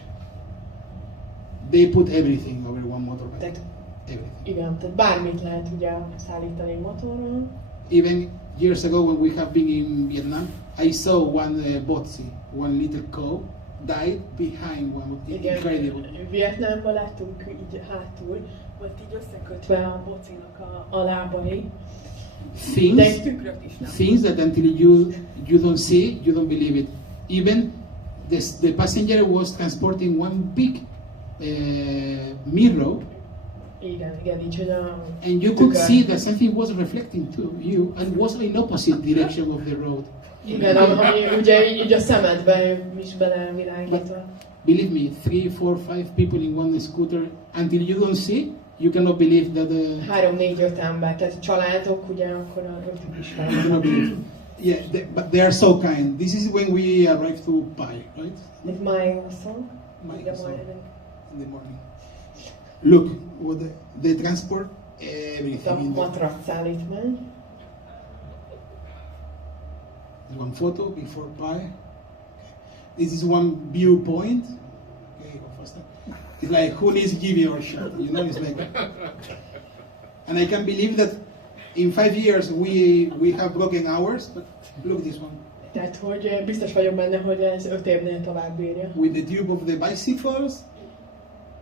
They put everything over one motorbike. Tehát, everything. igen, tehát bármit lehet ugye szállítani motoron. Even years ago when we have been in Vietnam, I saw one botzi, one little cow, died behind one. Incredible. Vietnámban láttunk így hátul, volt így összekötve a bocinak a lábai. Things that until you don't see, you don't believe it. Even the passenger was transporting one big mirror. Igen, így, hogy and you could see that something was reflecting to you and was in opposite direction of the road. Igen, ami ugye így a szemedbe is belevilágítva. Believe me, 3, 4, 5 people in one scooter, until you don't see, you cannot believe that the... 3-4-5 ember, tehát családok, ugye akkor a is fel. Yeah, but they are so kind. This is when we arrive to Pai, right? It's Mae Hong Sonig. In the morning. Look, what they transport everything. A matrac szállítmány. One photo before Pai. This is one viewpoint. Okay, go faster. It's like who needs to give you a shot? You know, it's like. And I can believe that in 5 years we have broken hours. But look this one. Tehát, hogy biztos vagyok benne, hogy ez 5 évnél tovább bírja. With the tube of the bicycles,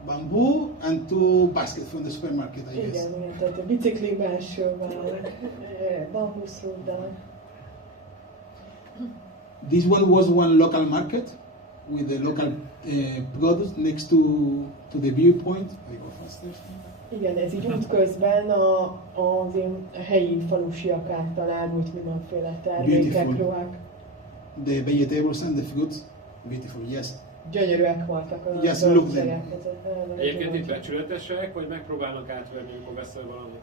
bamboo, and 2 baskets from the supermarket, I guess. Igen, tehát a bicikli belsővel, bambuszrúddal. This one was one local market with the local products next to the viewpoint. I go faster. Igen, ez így útközben az én helyi falusiak által árult mindenféle termékek, ruhák. The vegetables and the fruits, beautiful, yes. Gyönyörűek voltak a yes, look them. Egyébként itt becsületesek, vagy megpróbálnak átverni, amikor veszel valamit?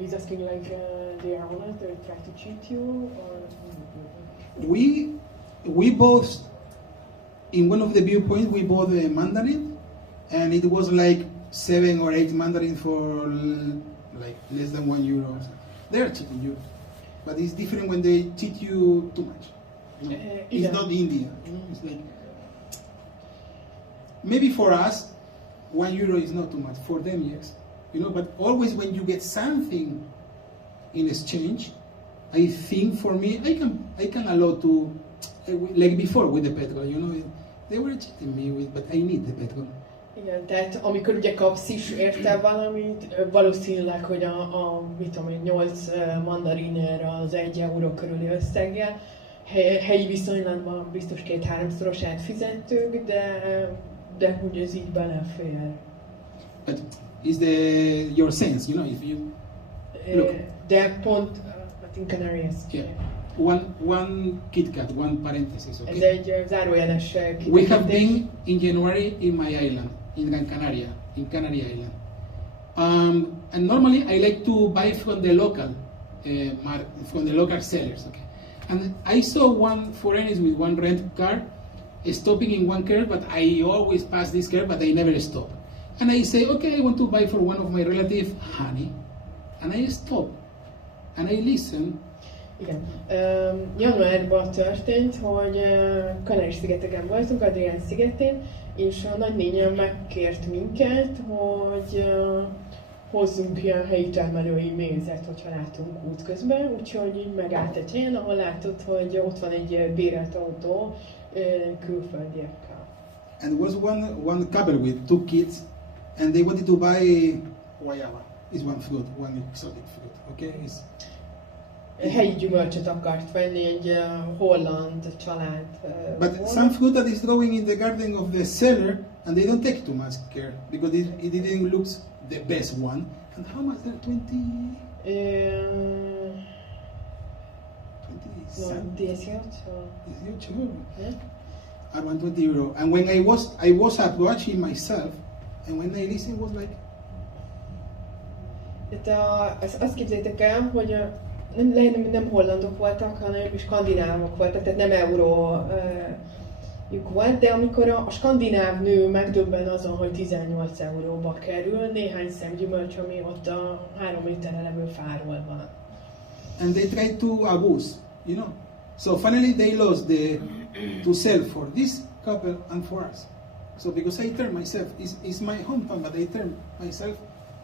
He's asking like they are honest, they try to cheat you, or... We both, in one of the viewpoints, we bought a mandarin, and it was like 7 or 8 mandarin for like less than €1. They are cheating you, but it's different when they cheat you too much. No, it's not India. It's like maybe for us, €1 is not too much. For them, yes. You know, but always when you get something in exchange, I think for me, I can allow to, like before with the petrol, you know, they were cheating me with, but I need the petrol. Igen, tehát amikor ugye kapsz is érte valamit, valószínűleg, hogy mit tudom én, 8 mandarinért az €1 körüli összeggel, helyi viszonylatban biztos 2-3-szorosát fizettük, de hogy ez így belefér. But is your sense, you know, if you look. De pont in Canarias. Yeah. One KitKat, one parenthesis, okay? Ez egy zárójeles kitekintés. We have been in January in my island, in Gran Canaria, in Canary Island. And normally I like to buy from the local sellers, okay? And I saw one foreigner with one rent car stopping in one curve, but I always pass this curve, but I never stop. And I say, okay, I want to buy for one of my relative honey, and I stop, and I listen. Igen. Januárban történt, hogy Kanári-szigeteken voltunk, Adrian szigetén, és a nagynényem megkért minket, hogy hozzunk ilyen helyi termelői mézet, hogyha látunk útközben, úgyhogy így megállt egy helyen, ahol látott, hogy ott van egy bérelt autó külföldiekkel. And was one couple with 2 kids, and they wanted to buy guayaba. It's one fruit, one exotic fruit. Okay, it's helyi gyümölcsöt akart venni, egy holland család. But some fruit that is growing in the garden of the seller, and they don't take too much care because it didn't look the best one. And how much? 20 €. And when I was watching myself, and when I listened, was like. Azt képzeljétek el, hogy nem hollandok voltak, hanem skandinávok voltak, tehát nem eurójuk volt, de amikor a skandináv nő megdöbben azon, hogy 18 euróba kerül néhány szem gyümölcs, ami ott a 3 méterre levő fáról van. And they tried to abuse, you know. So finally they lost to sell for this couple and for us. So because I turned myself, it's my hometown, but I turned myself,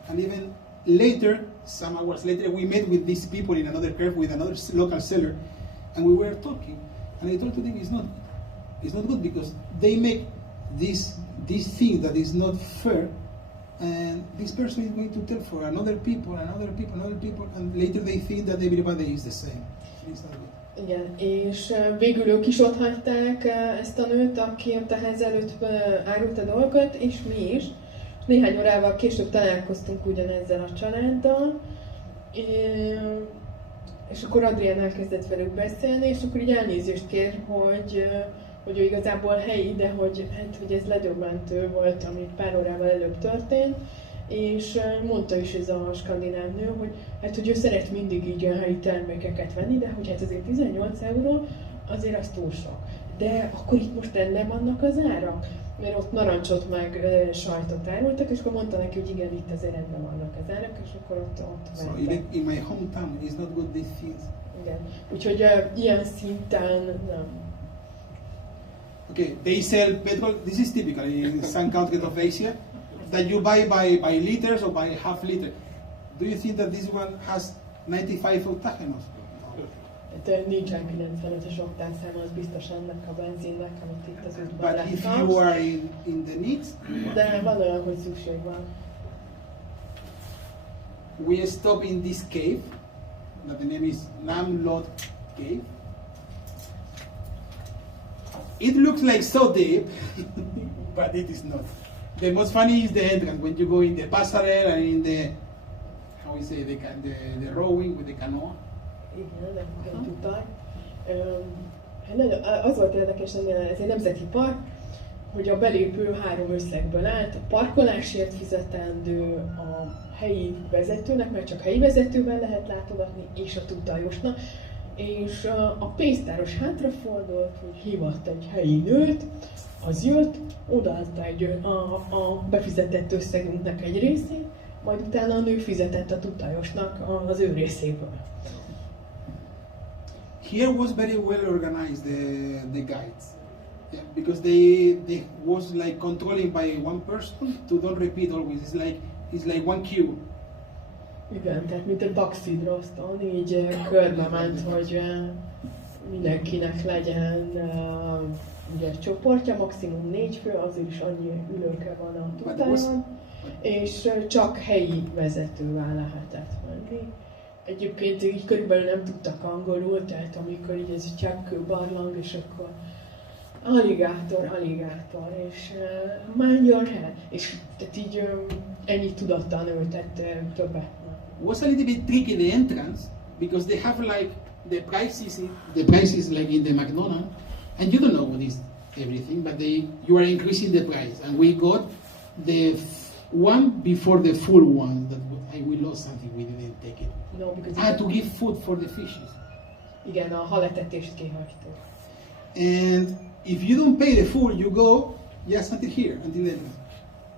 and even later, some hours later, we met with these people in another curve with another local seller, and we were talking, and I told them it's not good because they make this thing that is not fair, and this person is going to tell for another people, and later they think that everybody is the same. It's not good. Igen, és végül ők is ott hagyták ezt a nőt, aki a tehez előtt árult a dolgokat, és mi is. Néhány órával később találkoztunk ugyanezzel a családdal, és akkor Adrian elkezdett velük beszélni, és akkor így elnézést kér, hogy ő igazából helyi, de hogy ez ledöbbentő volt, ami pár órával előbb történt, és mondta is ez a skandináv nő, hogy ő szeret mindig így olyan helyi termékeket venni, de hogy azért 18 euró, azért az túl sok. De akkor itt most rendben vannak az árak? Mert ott narancsot meg sajtot árultak, és akkor mondta neki, hogy igen, itt azért rendben vannak az árak, és akkor ott So even in my hometown, it's not good these things. Igen. Úgyhogy ilyen szinten nem. Okay, they sell petrol. This is typical in some countries of Asia, that you buy by liters or by half liter. Do you think that this one has 95 octagenos? Nincsen 95-es oktánszáma, az biztos ennek a benzinnek, amit itt az útban But if you are in the needs, de van olyan, hogy szükség van. We stop in this cave, that the name is Namlot Cave. It looks like so deep, but it is not. The most funny is the entrance, when you go in the passerelle and in the, how we say, the rowing with the canoa. Igen, nem tudtam. Az volt érdekes, ez egy nemzeti park, hogy a belépő 3 összegből állt, a parkolásért fizetendő a helyi vezetőnek, mert csak helyi vezetővel lehet látogatni, és a tutajosnak, és a pénztáros hátrafordult, hogy hívott egy helyi nőt, az jött, odaadta a befizetett összegünknek egy részét, majd utána a nő fizetett a tutajosnak az ő részéből. Here was very well organized, the guides, yeah, because they was like controlling by one person to don't repeat always. It's like one queue. Igen, tehát mint egy taxi Roston, így körbe ment, hogy mindenkinek legyen ugye csoportja, maximum 4 fő, azért is annyi ülőke van a túrájon, és csak helyi vezetővel lehetett menni. Egyébként így körülbelül nem tudtak angolul, tehát amikor így ez egy csekkő barlang, és akkor alligátor, és mind your head, és tehát így ennyit tudott a nő, tehát többet. Was a little bit tricky the entrance because they have like the prices like in the McDonald's, and you don't know what is everything, but you are increasing the price, and we got the one before the full one that we lost something, we didn't take it. No, because I had to give food for the fishes. Igen, a haletetést kihagytuk. And if you don't pay the full, you go just until here, until the entrance.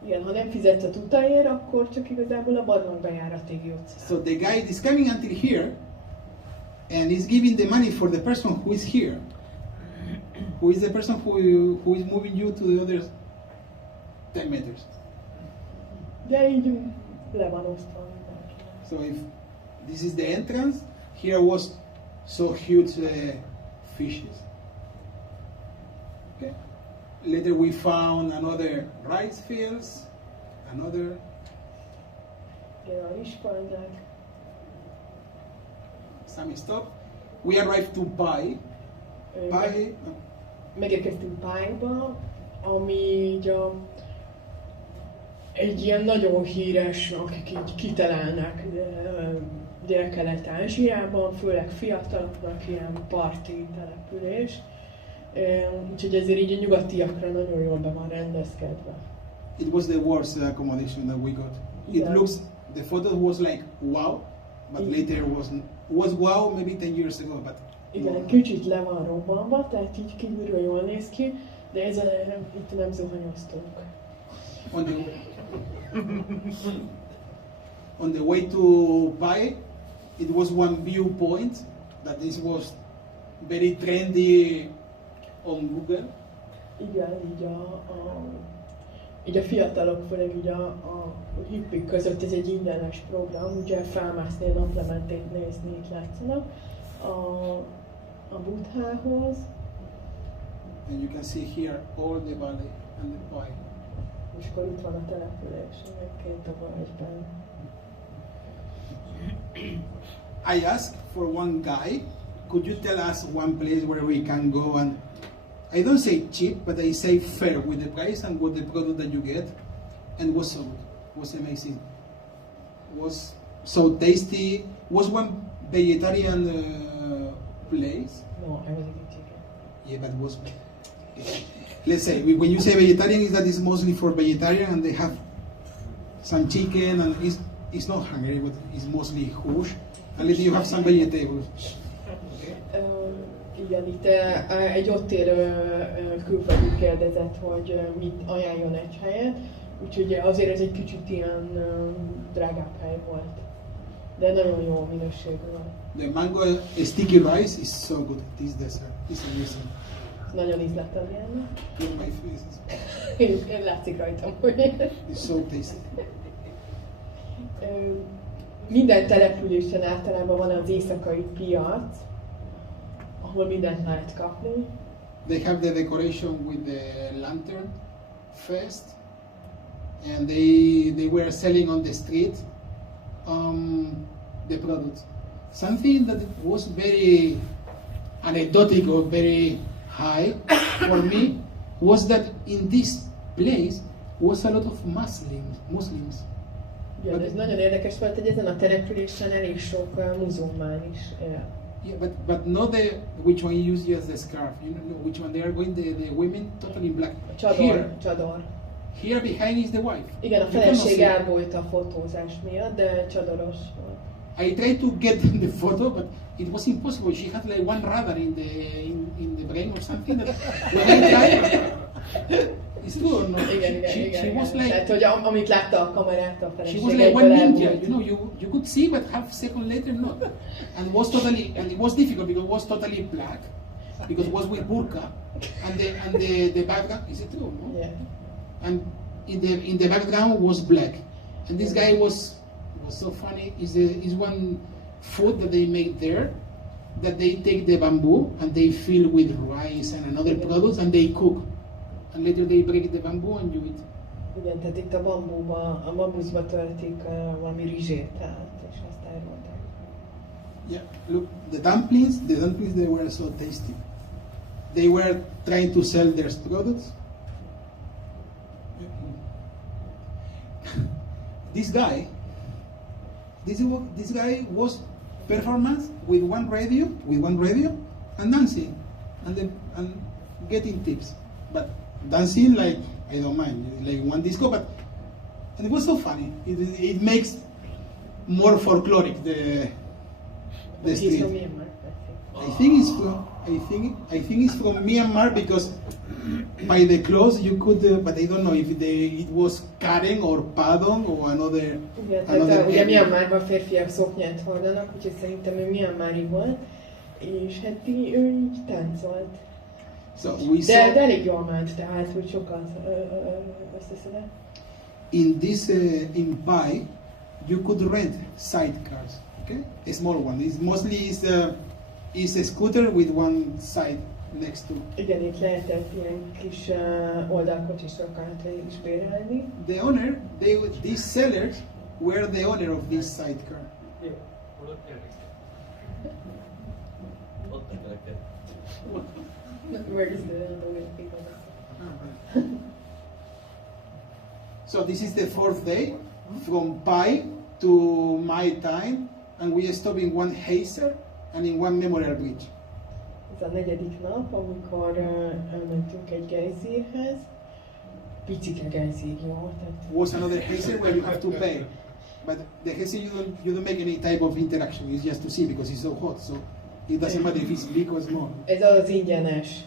Igen, ha nem fizetsz a utáért, akkor csak igazából a barlang bejáratig jutsz. So the guide is coming until here, and is giving the money for the person who is here, who is the person who is moving you to the other 10 meters. De így le van osztva. So if this is the entrance, here was so huge fishes. Okay. Later we found another rice fields, another. Some stop. We arrived to Pai. Pai. Megérkeztünk Paiba, ami így egy ilyen nagyon híres, akik így kitelelnek Dél-Kelet-Ázsiában, főleg fiataloknak ilyen parti település. Úgyhogy ezért így a nyugatiakra nagyon jól be van rendezkedve. It was the worst accommodation that we got. It looks, the photo was like wow, but later was wow maybe 10 years ago, but igen, kicsit le van robbanva, tehát így kívülről jól néz ki, de ez itt nem zuhanyoztunk. On the way to Pai, it was one viewpoint that this was very trendy on Google. Igen, így a fiatalok, főleg így a hippik között ez egy ingyenes program, ugye felmászni a naplementét nézni, itt látszanak a Buddhához. And you can see here all the valley and the Pai. És akkor itt van a település, egyébként a völgyben. I asked for one guy, could you tell us one place where we can go, and I don't say cheap, but I say fair with the price and with the product that you get, and was so good, was amazing, was so tasty. Was one vegetarian place? No, I really did chicken. Yeah, but was. Let's say when you say vegetarian, is that is mostly for vegetarian, and they have some chicken, and it's not hungry, but it's mostly hush, unless you have some vegetables. Igen, itt egy ott élő külföldi kérdezett, hogy mit ajánljon egy helyet, úgyhogy azért ez egy kicsit ilyen drágább hely volt, de nagyon jó minőségű van. The mango sticky rice is so good. This dessert is amazing. Nagyon ízletel ilyen. In my face. Én látszik rajtam, hogy it's so tasty. Minden településen általában van az éjszakai piac, ahol mindent lehet kapni. They have the decoration with the lantern first, and they were selling on the street the products. Something that was very anecdotic or very high for me was that in this place was a lot of Muslims. Igen, ez nagyon érdekes volt, hogy ezen a településen elég sok muzulmán is él. Yeah, but not which one you use as the scarf. You know which one they are going. The women totally in black. Csador. Here behind is the wife. Igen, a feleség elbújt a fotózás miatt, de csadoros volt. I tried to get the photo, but it was impossible. She had like one radar in the brain or something. That when I tried, it's true or not? Igen. She was like. Tehát, hogy amit látta a kamerát, a feleség. She was like one ninja. You know, you could see, but half a second later, not. And it was difficult because it was totally black, because it was with burqa, and the background. Is it true? No? Yeah. And in the background was black, and this guy was so funny. Is one food that they make there, that they take the bamboo and they fill with rice and another products and they cook, and later they break the bamboo and you eat. Igen, tehát itt a bambuszba töltik valami rizsét, tehát, és azt elmondták. Yeah, look, the dumplings they were so tasty. They were trying to sell their products. This guy was performance with one radio and dancing and getting tips, but dancing like I don't mind, like one disco, but and it was so funny. It makes more folkloric the street. I think it's from Myanmar because by the clothes you could, but I don't know if it was Karen or Padong or another. Igen, tehát ugye Myanmarban férfiak szoknyát hordanak, úgyhogy szerintem ő Myanmari volt, és hát ő így táncolt. So de elég jól ment, tehát hogy sokat összeszedett. In this in Pai, you could rent sidecars, okay? A small one. It's mostly is a scooter with one side next to. Igen, itt lehetett ilyen kis oldalkocsisokat is bérelni. The owner, these sellers were the owner of this sidecar. Where is the people? So this is the fourth day from Pai to my time, and we stop in one geyser and in one memorial bridge. Ez a negyedik nap, amikor elmentünk egy gejzírhez. Picike gejzír, jó? Was another geyser where you have to pay, but the geyser you don't make any type of interaction. It's just to see because it's so hot. So it doesn't matter if it's big or small. Ez az ingyenes.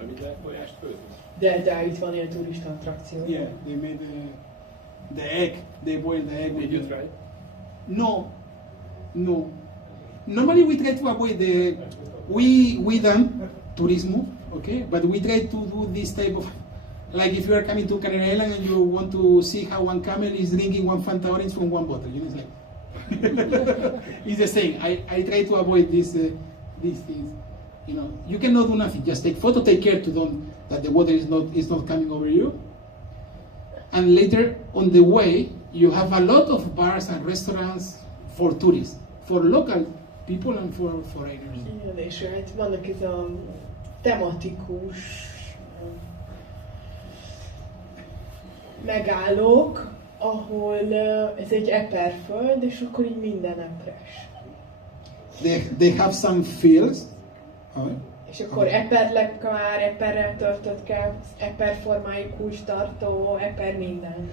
Nem így lehet tojást főzni? De itt van ilyen turista attrakció. Yeah, they made the egg. They boil the egg. Did you try? No. Normally we try to avoid we done turismo, okay, but we try to do this type of, like if you are coming to Canary Island and you want to see how one camel is drinking one Fanta orange from one bottle, you know, it's like it's the same. I try to avoid these things. You know, you cannot do nothing. Just take photo, take care that the water is not coming over you. And later on the way, you have a lot of bars and restaurants for tourists, for local people and for foreigners. Igen, és hát vannak ez a tematikus megállók, ahol ez egy eperföld, és akkor így minden epres. They have some fields. És akkor eperlekvár, eperrel töltött kell, eperformájú kulcs, tartó, eper minden.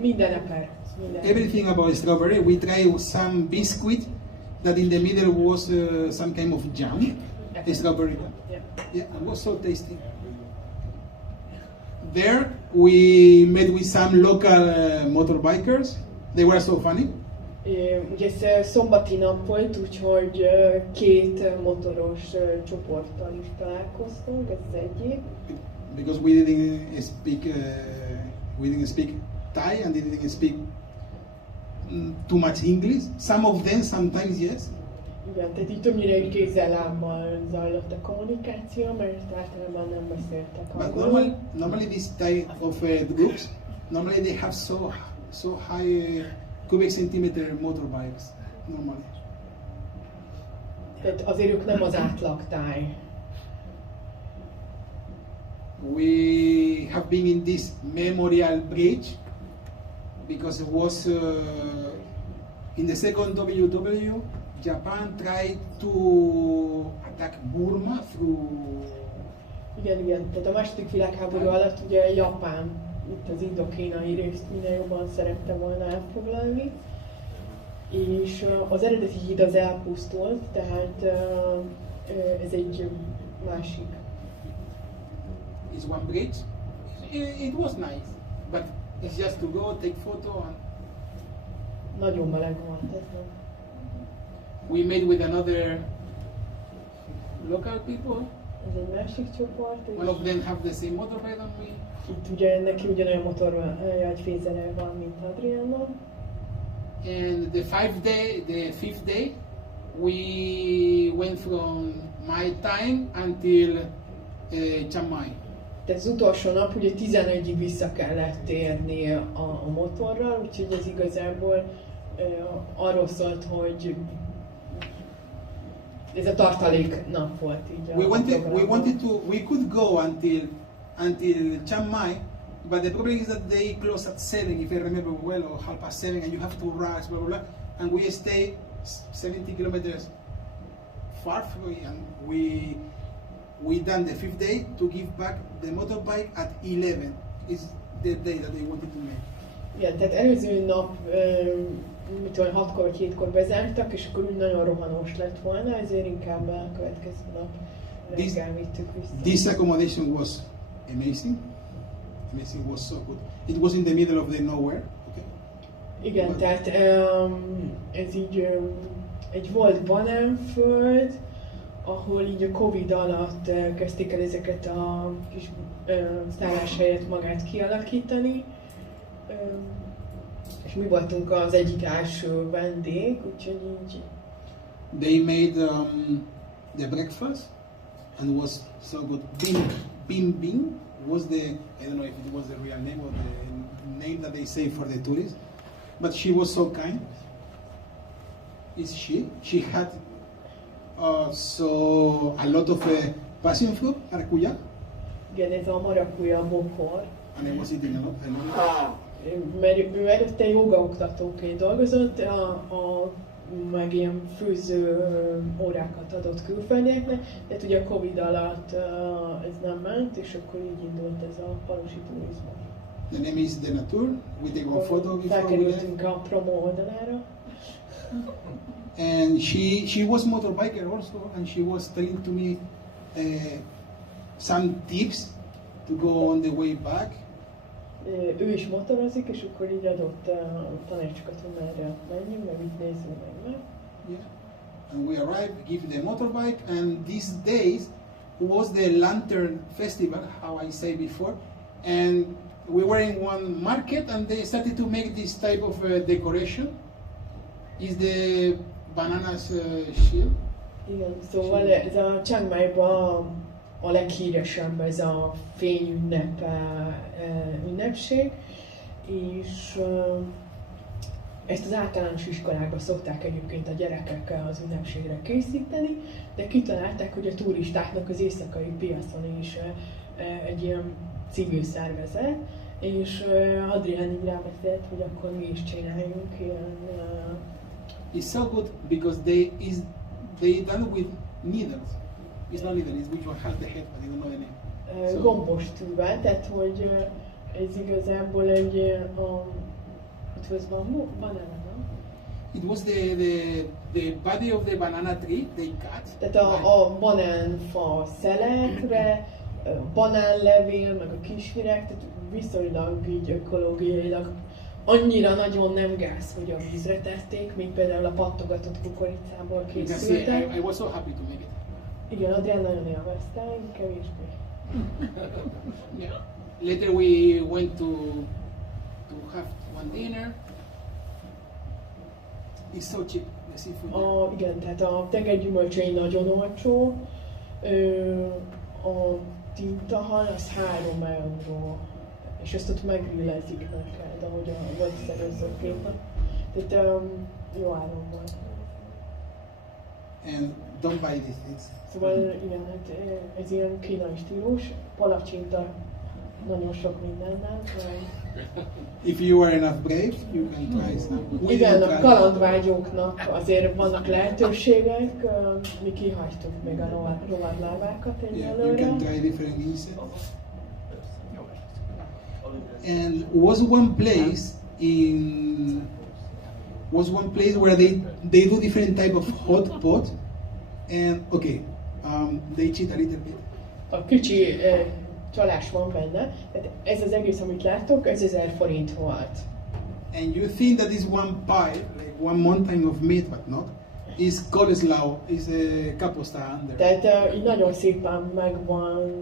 Minden eper. Minden. Everything about strawberry. We tried some biscuit that in the middle was some kind of jam. Strawberry. Yeah, it was so tasty. There we met with some local motorbikers. They were so funny. Ugye ez szombati nap volt, úgyhogy két motoros csoporttal is találkoztunk, ez az egyik. Because we didn't speak Thai and they didn't speak too much English. Some of them sometimes yes. Igen, tehát így többnyire egy kézzel-lábbal zajlott a kommunikáció, mert általában nem beszéltek angolul. Normally this type of groups, normally they have so high cubic centimeter motorbikes, normally. Tehát azért ők nem az átlagtáj. We have been in this memorial bridge because it was in the second WW, Japan tried to attack Burma through. Igen, tehát a második világháború alatt ugye Japán itt az indokínai részt minél jobban szerette volna elfoglalni, és az eredeti híd az elpusztult, tehát ez egy másik. It's one bridge. It was nice, but it's just to go take photo and. Nagyon meleg volt. We met with another local people. Ez egy másik csoport. One of them have the same motorbike than me. Itt ugye neki ugyanolyan motorjegyfézere van, mint Adriannak. And the fifth day, we went from my time until Chiang Mai. Tehát az utolsó nap ugye 11-ig vissza kellett térni a motorral, úgyhogy ez igazából arról szólt, hogy ez a tartalék nap volt így. We could go until Chiang Mai, but the problem is that they close at 7, if I remember well, or 7:30, and you have to rush, blah blah blah. And we stay 70 kilometers far from it, and we done the 5th day to give back the motorbike at 11. Is the day that they wanted to make. Igen, tehát előző nap mit tudom, 6-kor vagy 7-kor bezártak, és akkor úgy nagyon rohanós lett volna, ezért inkább a következő nap reggel vittük vissza. This accommodation was amazing. Amazing, was so good. It was in the middle of the nowhere. Okay. Igen, tehát ez így egy volt banánföld, ahol így a Covid alatt kezdték el ezeket a kis szálláshelyet magát kialakítani. És mi voltunk az egyik első vendég, úgyhogy így... They made the breakfast and was so good. Bing Bing was the, I don't know if it was the real name or the name that they say for the tourists, but she was so kind. Is she? She had so a lot of passion fruit, maracuja. Igen, ez a maracuja bokor. And I was eating a lot. Mert ő előtte jogaoktatóként dolgozott, meg ilyen főző órákat adott külföldieknek, de ugye a Covid alatt ez nem ment, és akkor így indult ez a falusi turizmus. The name is The Nature, we take one photo before we felkerültünk a promo oldalára. And she was motorbiker also, and she was telling to me some tips to go on the way back. Ő is motorozik, és akkor így adott tanácsokat, hogy merre menjünk, meg így nézzünk meg. Yeah. And we arrived, give the motorbike, and these days was the Lantern Festival, how I say before, and we were in one market, and they started to make this type of decoration. Is the bananas shield? Igen, szóval ez a Chiang Maiból a leghíresebb ez a ünnepség, és ezt az általános iskolákban szokták egyébként a gyerekekkel az ünnepségre készíteni, de kitalálták, hogy a turistáknak az éjszakai piacon is egy ilyen civil szervezet, és Adrian így rábeszélt, hogy akkor mi is csináljunk ilyen... It's so good because they done with needles. It's not needle, it's which one has the head, but I don't know the name. So, gombos tűvel, tehát hogy ez igazából egy it was banana, no? It was the body of the banana tree they cut. Tehát a banánfa szeletre, banánlevél, meg a kisvirág, tehát viszonylag így ökológiailag annyira nagyon nem gáz, hogy a vízre tették, mint például a pattogatott kukoricából készültek. I was so happy to make it. Igen, Adrian nagyon élvezte, én kevésbé. Yeah. Later we went to have one dinner. It's so cheap, the seafood. Igen, tehát a tengergyümölcsei nagyon olcsó. A tintahal az 3 euró. És ezt ott megrillezik neked, ahogy a vagy szerezőképpen. Tehát jó áron volt. And don't buy this. Szóval igen, hát ez ilyen kínai stílus, palacsinta nagyon sok mindennel. If you are enough brave, you can try some. Igen, a kalandvágyóknak azért vannak lehetőségek, mi kihagytuk még a rovadlábákat egyelőre. You can try different insects. And was one place where they do different type of hot pot, and okay, they cheat a little bit. A kicsi csalás van benne, tehát ez az egész, amit láttok, ez 1000 forint volt. And you think that this one pie, like one mountain of meat, but not, is coleslaw, is a kaposta under. Tehát így nagyon szépen meg van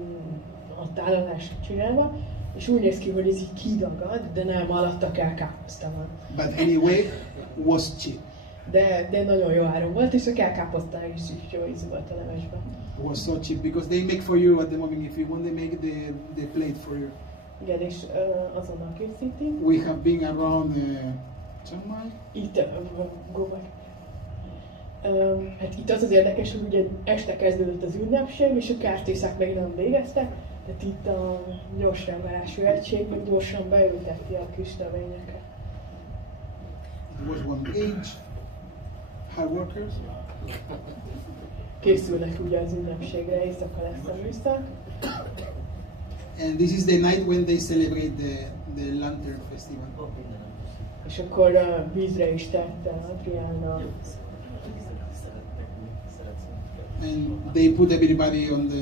a tálalás csinálva, és úgy néz ki, hogy ez így kidagad, de nem, alatta kell káposzta van. But anyway, was cheap. De nagyon jó áron volt, és a káposzta is jó íz volt a levesben. Was so cheap because they make for you at the moment. If you want, they make the plate for you. Igen, és azonnal készítik. We have been around Chiang Mai. Itt hát itt az érdekes, hogy ugye este kezdődött az ünnepség, és a kertészek még nem végeztek, tehát itt a gyors rendelású egység még gyorsan beülteti a kis növényeket. It was one age, hard workers. Készülnek ugye az ünnepségre, éjszaka lesz a műszak. And this is the night when they celebrate the Lantern Festival. És akkor vízre is tette Adrian. And they put everybody on the...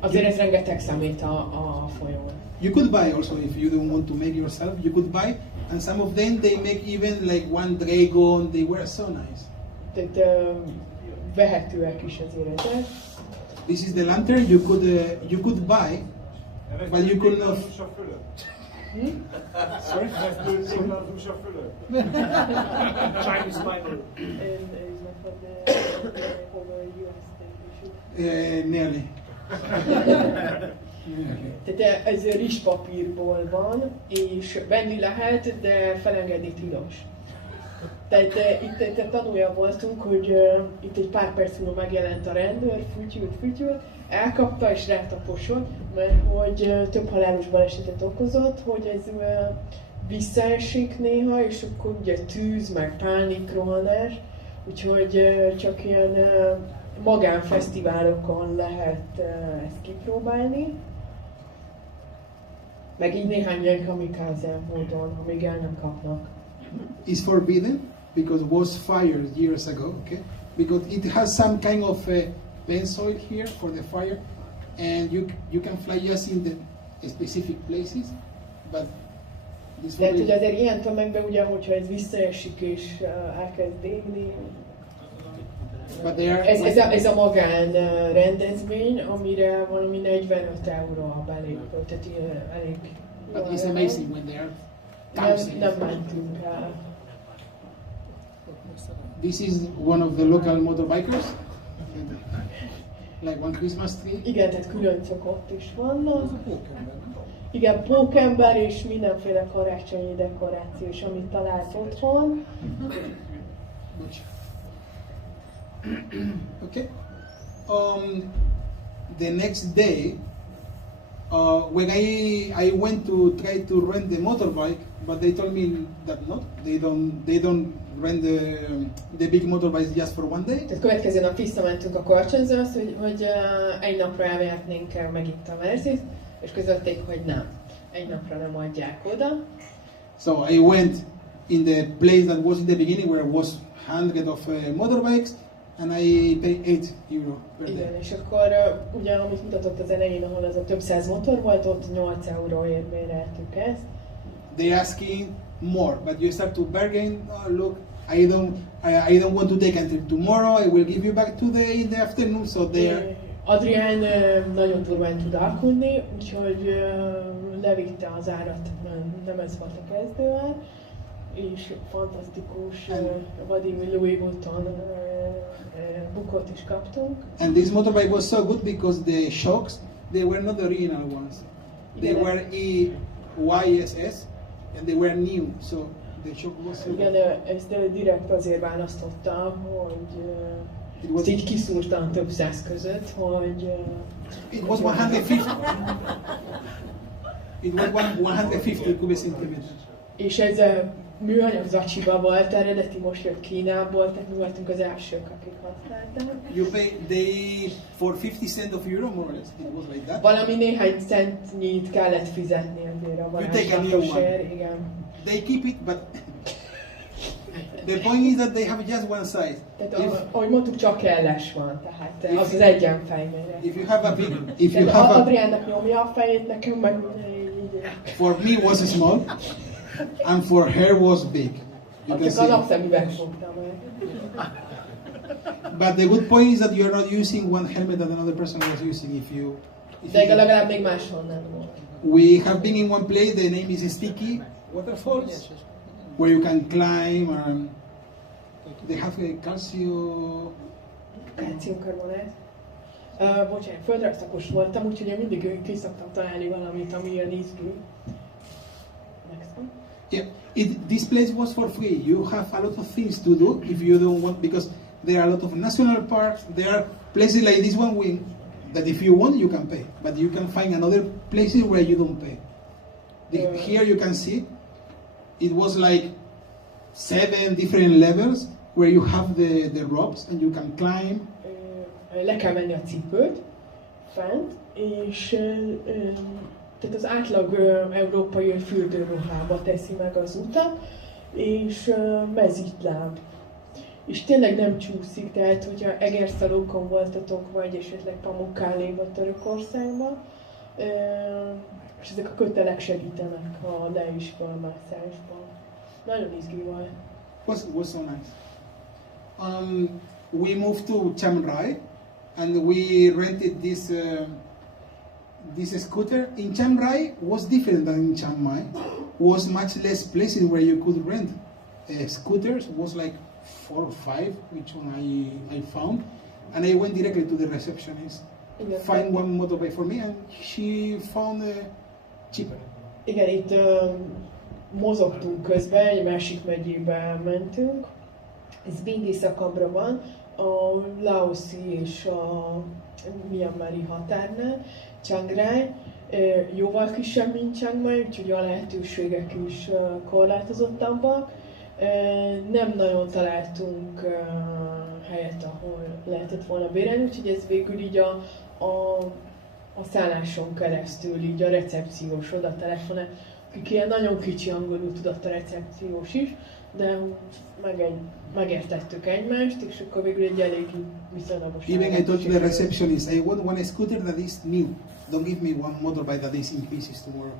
Azért ez rengeteg számít a folyón. You could buy also if you don't want to make yourself. You could buy, and some of them they make even like one dragon. They were so nice. Tehát vehetőek is azért ezek. This is the lantern you could buy, but you could not. Sorry? Chinese Bible. Nearly. Tehát ez rizspapírból van, és venni lehet, de felengedni tilos. Tehát itt tanulja voltunk, hogy itt egy pár perc múlva megjelent a rendőr, fütyült, elkapta és rátaposott, mert hogy több halálos balesetet okozott, hogy ez visszaesik néha, és akkor ugye tűz, meg pánik, rohanás, úgyhogy csak ilyen magánfesztiválokon lehet ezt kipróbálni. Meg így néhány ilyen kamikaze módon, amíg el nem kapnak. Is forbidden because it was fired years ago, okay? Because it has some kind of benzol here for the fire, and you can fly just in the specific places, but this lehet, hogy azért ilyen tömegben ugye, hogyha ez visszaesik és elkezd égni. Ez a magán rendezvény, amire valami 45 euró a belépő, tehát elég. But it's amazing when they are nem mentünk el. This is one of the local motorbikers, like one Christmas tree. Igen, tehát különcök ott is vannak. Igen, pókember és mindenféle karácsonyi dekoráció is, amit talált otthon. Okay. The next day, when I went to try to rent the motorbike, but they told me that not. They don't rent the big motorbikes just for one day. Tehát következő nap visszamentünk a kölcsönzőhöz, hogy egy napra elvehetnénk meg itt a Merzit, és közölték, hogy nem. Egy napra nem adják oda. So I went in the place that was in the beginning where was hundreds of motorbikes, and I paid 8 euro per day. Igen, és akkor ugye, amit mutatott az elején, ahol ez a több száz motor volt, ott 8 euróért béreltük ezt. They asking more, but you start to bargain. Oh, look, I don't want to take until tomorrow. I will give you back today in the afternoon. So there. Adrian nagyon durván tud alkudni, úgyhogy levitte az árat, nem ez volt a kezdőár, és fantasztikus vadimi Louis Vuitton bukot is kaptunk. And this motorbike was so good because the shocks, they were not the original ones. They were YSS and they were new, so the shock was so igen, ezt direkt azért választotta, hogy ezt így kiszúrtam több száz között, hogy... It was 150. It was 150 cubic centimeters. És ez műanyag zacsiba volt, eredeti, most jött Kínából, tehát mi voltunk az elsők, akik használták. You pay for 50 cents of euro, more or less. It was like that. Valami néhány centnyit kellett fizetni azért a varázslatosért, igen. They keep it, but the point is that they have just one size. Tehát ahogy mondtuk, csak elles van, tehát az az egyen fejmérő. If you have a big, Adriánnak nyomja a fejét, nekem meg így. For me was small, and for her was big. Csak a napszemüveg fogtam meg. But the good point is that you are not using one helmet that another person was using. De legalább még máshonnan volt. We have been in one place. The name is Sticky Waterfalls, where you can climb. They have a kalciumkarbonát. Bocsánat, földrajzszakos voltam, úgyhogy én mindig ki szoktam találni valamit, ami ilyen izgi. Yeah, this place was for free. You have a lot of things to do if you don't want, because there are a lot of national parks. There are places like this one that if you want, you can pay. But you can find another places where you don't pay. Here you can see, it was like 7 different levels where you have the ropes and you can climb. Le kell venni a cipőt fent, és tehát az átlag európai fürdőruhába teszi meg az utat, és mezítláb. És tényleg nem csúszik, tehát hogyha egerszalókon voltatok, vagy esetleg Pamukkálléba Törökországban, és ezek a kötelek segítenek a le- és fölmászásban. Nagyon izgi volt. Was so nice. We moved to Chiang Mai, and we rented this scooter. In Chiang Mai was different than in Chiang Mai. Was much less places where you could rent scooters. Was like 4 or 5, which one I found, and I went directly to the receptionist. Find one motorbike for me, and she found cheaper. Igen, itt mozogtunk közben, egy másik megyébe mentünk. Ez még északabbra van, a laoszi és a myanmari határnál, Chiang Rai. Jóval kisebb, mint Chiang Mai, úgyhogy a lehetőségek is korlátozottabbak. Nem nagyon találtunk helyet, ahol lehetett volna bérelni, úgyhogy ez végül így a szálláson keresztül, így a recepciós oda telefonál, akik ilyen nagyon kicsi angolul tudott a recepciós is, de megértettük egymást, és akkor végül egy elég viszonylagos. Even I told the receptionist, I want one scooter that is new. Don't give me one motorbike that is in pieces tomorrow.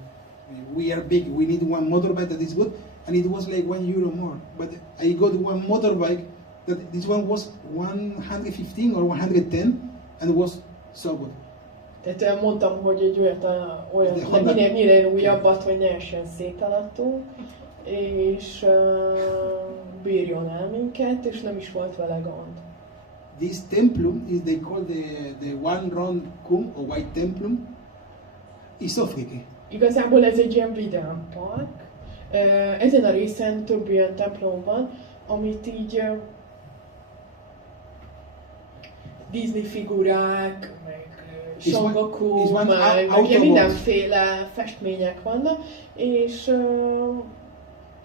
We are big, we need one motorbike that is good, and it was like €1 more. But I got one motorbike that this one was 115 or 110, and it was so good. Tehát mondtam, hogy egy olyan minél újabbat, hogy ne essen szét alattunk, és bírjon el minket, és nem is volt vele gond. This templum is they call the one round kum or white templum. Is so freaky. Igazából ez egy ilyen vidám park. Ezen a részen több ilyen templom van, amit így Disney figurák, meg Son Goku, meg mindenféle festmények vannak, és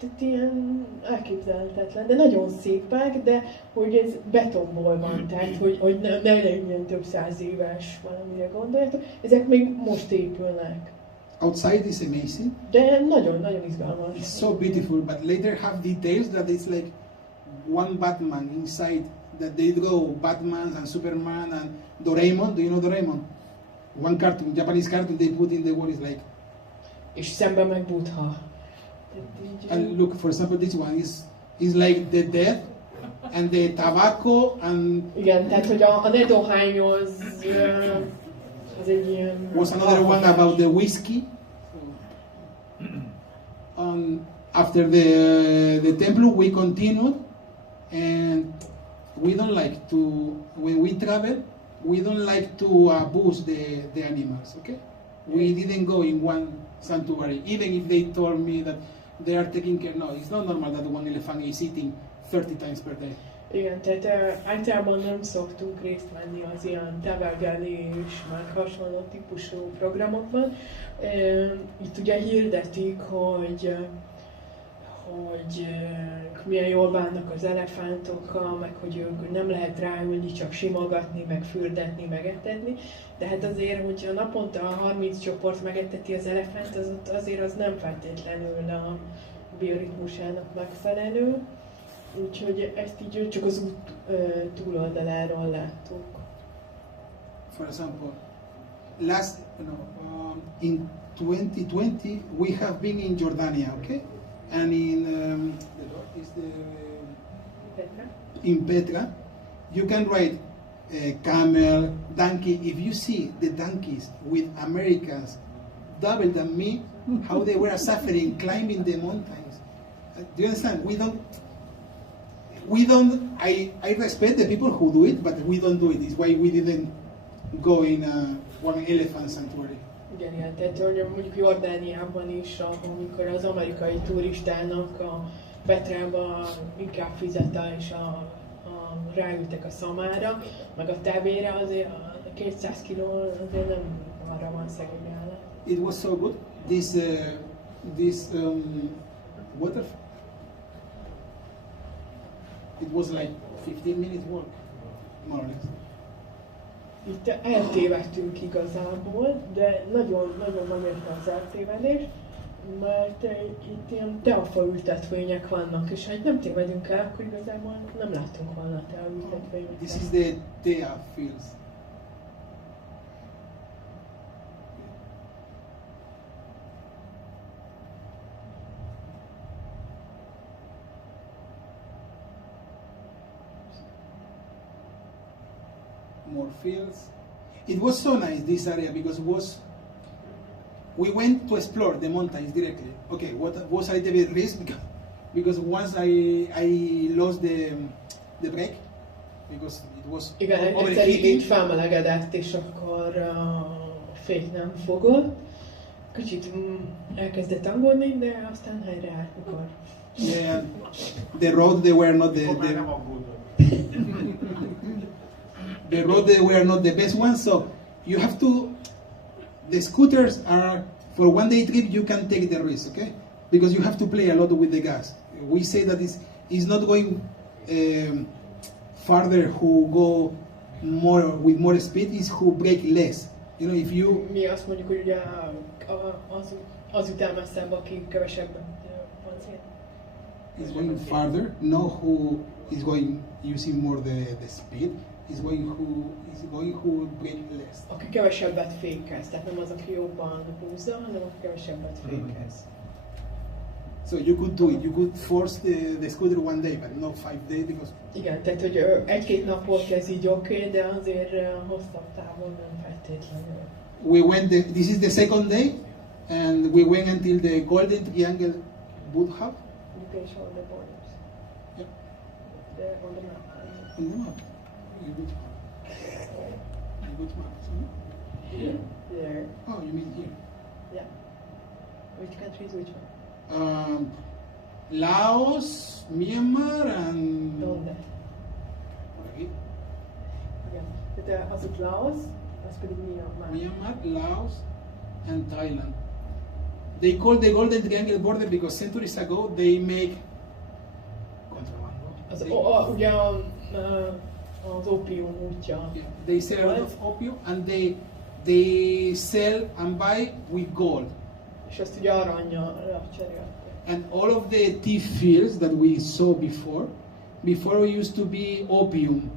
tehát ilyen elképzelhetetlen, de nagyon szépek, de hogy ez betonból van, tehát hogy ne legyen több 100 éves valamire gondoljatok, ezek még most épülnek. Outside is amazing. De nagyon izgalmas. It's so beautiful, but later have details that it's like one Batman inside, that they draw Batman and Superman and Doraemon. Do you know Doraemon? One cartoon, Japanese cartoon they put in the wall is like. És szemben meg Buddha. And look, for example, this one is like the death and the tobacco and. Igen, tehát hogy a ne dohányoz, az egy ilyen. Was another one about the whiskey. After the temple we continued, and we don't like to, when we travel, we don't like to abuse the animals, okay? We didn't go in one sanctuary, even if they told me that they are taking care. No, it's not normal that one elephant is eating 30 times per day. Igen, tehát általában nem szoktunk részt venni az ilyen tevegelés, meg hasonló típusú programokban. Itt ugye hirdetik, hogy milyen jól bánnak az elefántokkal, meg hogy ők nem lehet ráülni, csak simogatni, meg fürdetni, meg etetni. De hát azért, hogyha naponta 30 csoport megeteti az elefánt, azért az nem feltétlenül a bioritmusának megfelelő. Úgyhogy ezt így csak az út túloldaláról láttuk. For example, in 2020 we have been in Jordania, okay? And in Petra, you can ride a camel, donkey. If you see the donkeys with Americans double than me, how they were suffering climbing the mountains. Do you understand? I respect the people who do it, but we don't do it. It's why we didn't go in one elephant sanctuary. Igen, tehát mondjuk Jordániában is, amikor az amerikai turistának a Petrába inkább fizet és ráültek a szamára, meg a tevére, azért a 200 kiló azért nem arra van szegényelve. It was so good. This water. It was like 15 minutes walk, more or less. Itt eltévedtünk igazából, de nagyon érte az eltévedés, mert itt ilyen teafaültetvények vannak, és ha itt nem tévedünk el, akkor igazából nem látunk volna teafaültetvényeket. This is the tea fields. More fields. It was so nice, this area, because we went to explore the mountains directly. Okay, what was a little bit risk because once I lost the brake because it was igen, egyszer így felmelegedett, és akkor a fék nem fogott. Kicsit elkezdett aggódni, de aztán helyreállt, mikor. Yeah, the road they were not the road they were not the best one, so you have to. The scooters are for one day trip. You can take the risk, okay? Because you have to play a lot with the gas. We say that it's not going farther who go more with more speed is who brake less. You know, if you. Mi azt mondjuk, hogy ugye az ütem messzebb, aki kevesebb van szél. Is going farther. No, who is going using more the speed. Is going who brake less. Aki kevesebbet fékez, tehát nem az, aki jobban húzza, hanem aki kevesebbet fékez. So you could do it. You could force the scooter one day, but not 5 days because. Igen, tehát hogy egy-két napot ez így oké, de azért hosszabb távon nem feltétlenül. We went. This is the second day, and we went until the Golden Triangle boat hub. You can show the borders. Yep. They're on the map. On the map. You good map. Here. There. Oh, you mean here? Yeah. Which country is which one? Laos, Myanmar, and. Donde? Aquí. Igen. Tehát az itt Laos, az pedig Myanmar. Myanmar, Laos, and Thailand. They call the Golden Triangle border because centuries ago they make contrabando. Ugye az ópium útja. Yeah, they sell a lot of opium and they sell and buy with gold. És azt ugye aranyra cserélték. And all of the tea fields that we saw before used to be opium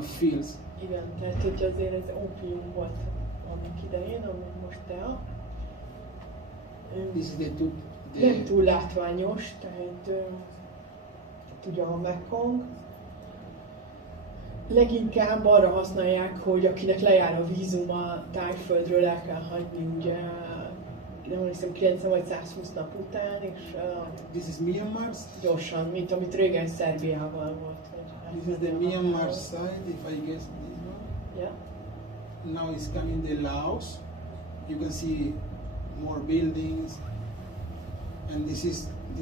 fields. Igen, tehát hogy azért ez ópium volt annak idején, ami most tea. This is Nem túl látványos, tehát ugye a Mae Hong. Leginkább arra használják, hogy akinek lejár a vízum a Thaiföldről el kell hagyni, ugye nem hiszem 90 vagy 120 nap után, és this is Myanmar. Gyorsan, mint amit régen Szerbiával volt. This is the Myanmar side, if I guess this one. Yeah. Now it's coming the Laos. You can see more buildings, and this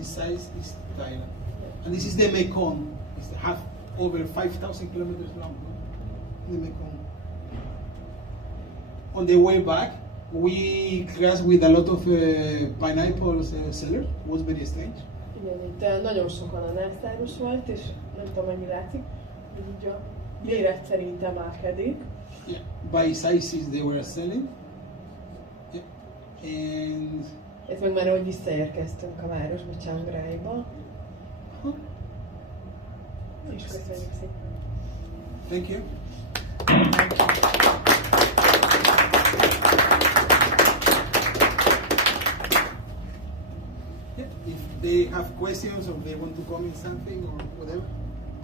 size is Thailand. Yeah. And this is the Mae Hong. It's over 5,000 kilometers long. The Mae Hong. On the way back, we crashed with a lot of pineapple sellers. It was very strange. Igen, itt nagyon sokan a nászáros volt, és nem tudom mennyi látszik, hogy így a méret szerint emelkedik. Yeah, by sizes they were selling. Yeah. And ez meg már, hogy visszaérkeztünk a városba, Chiang Maiból. És köszönjük szépen. Thank you. If they have questions or they want to comment something or whatever.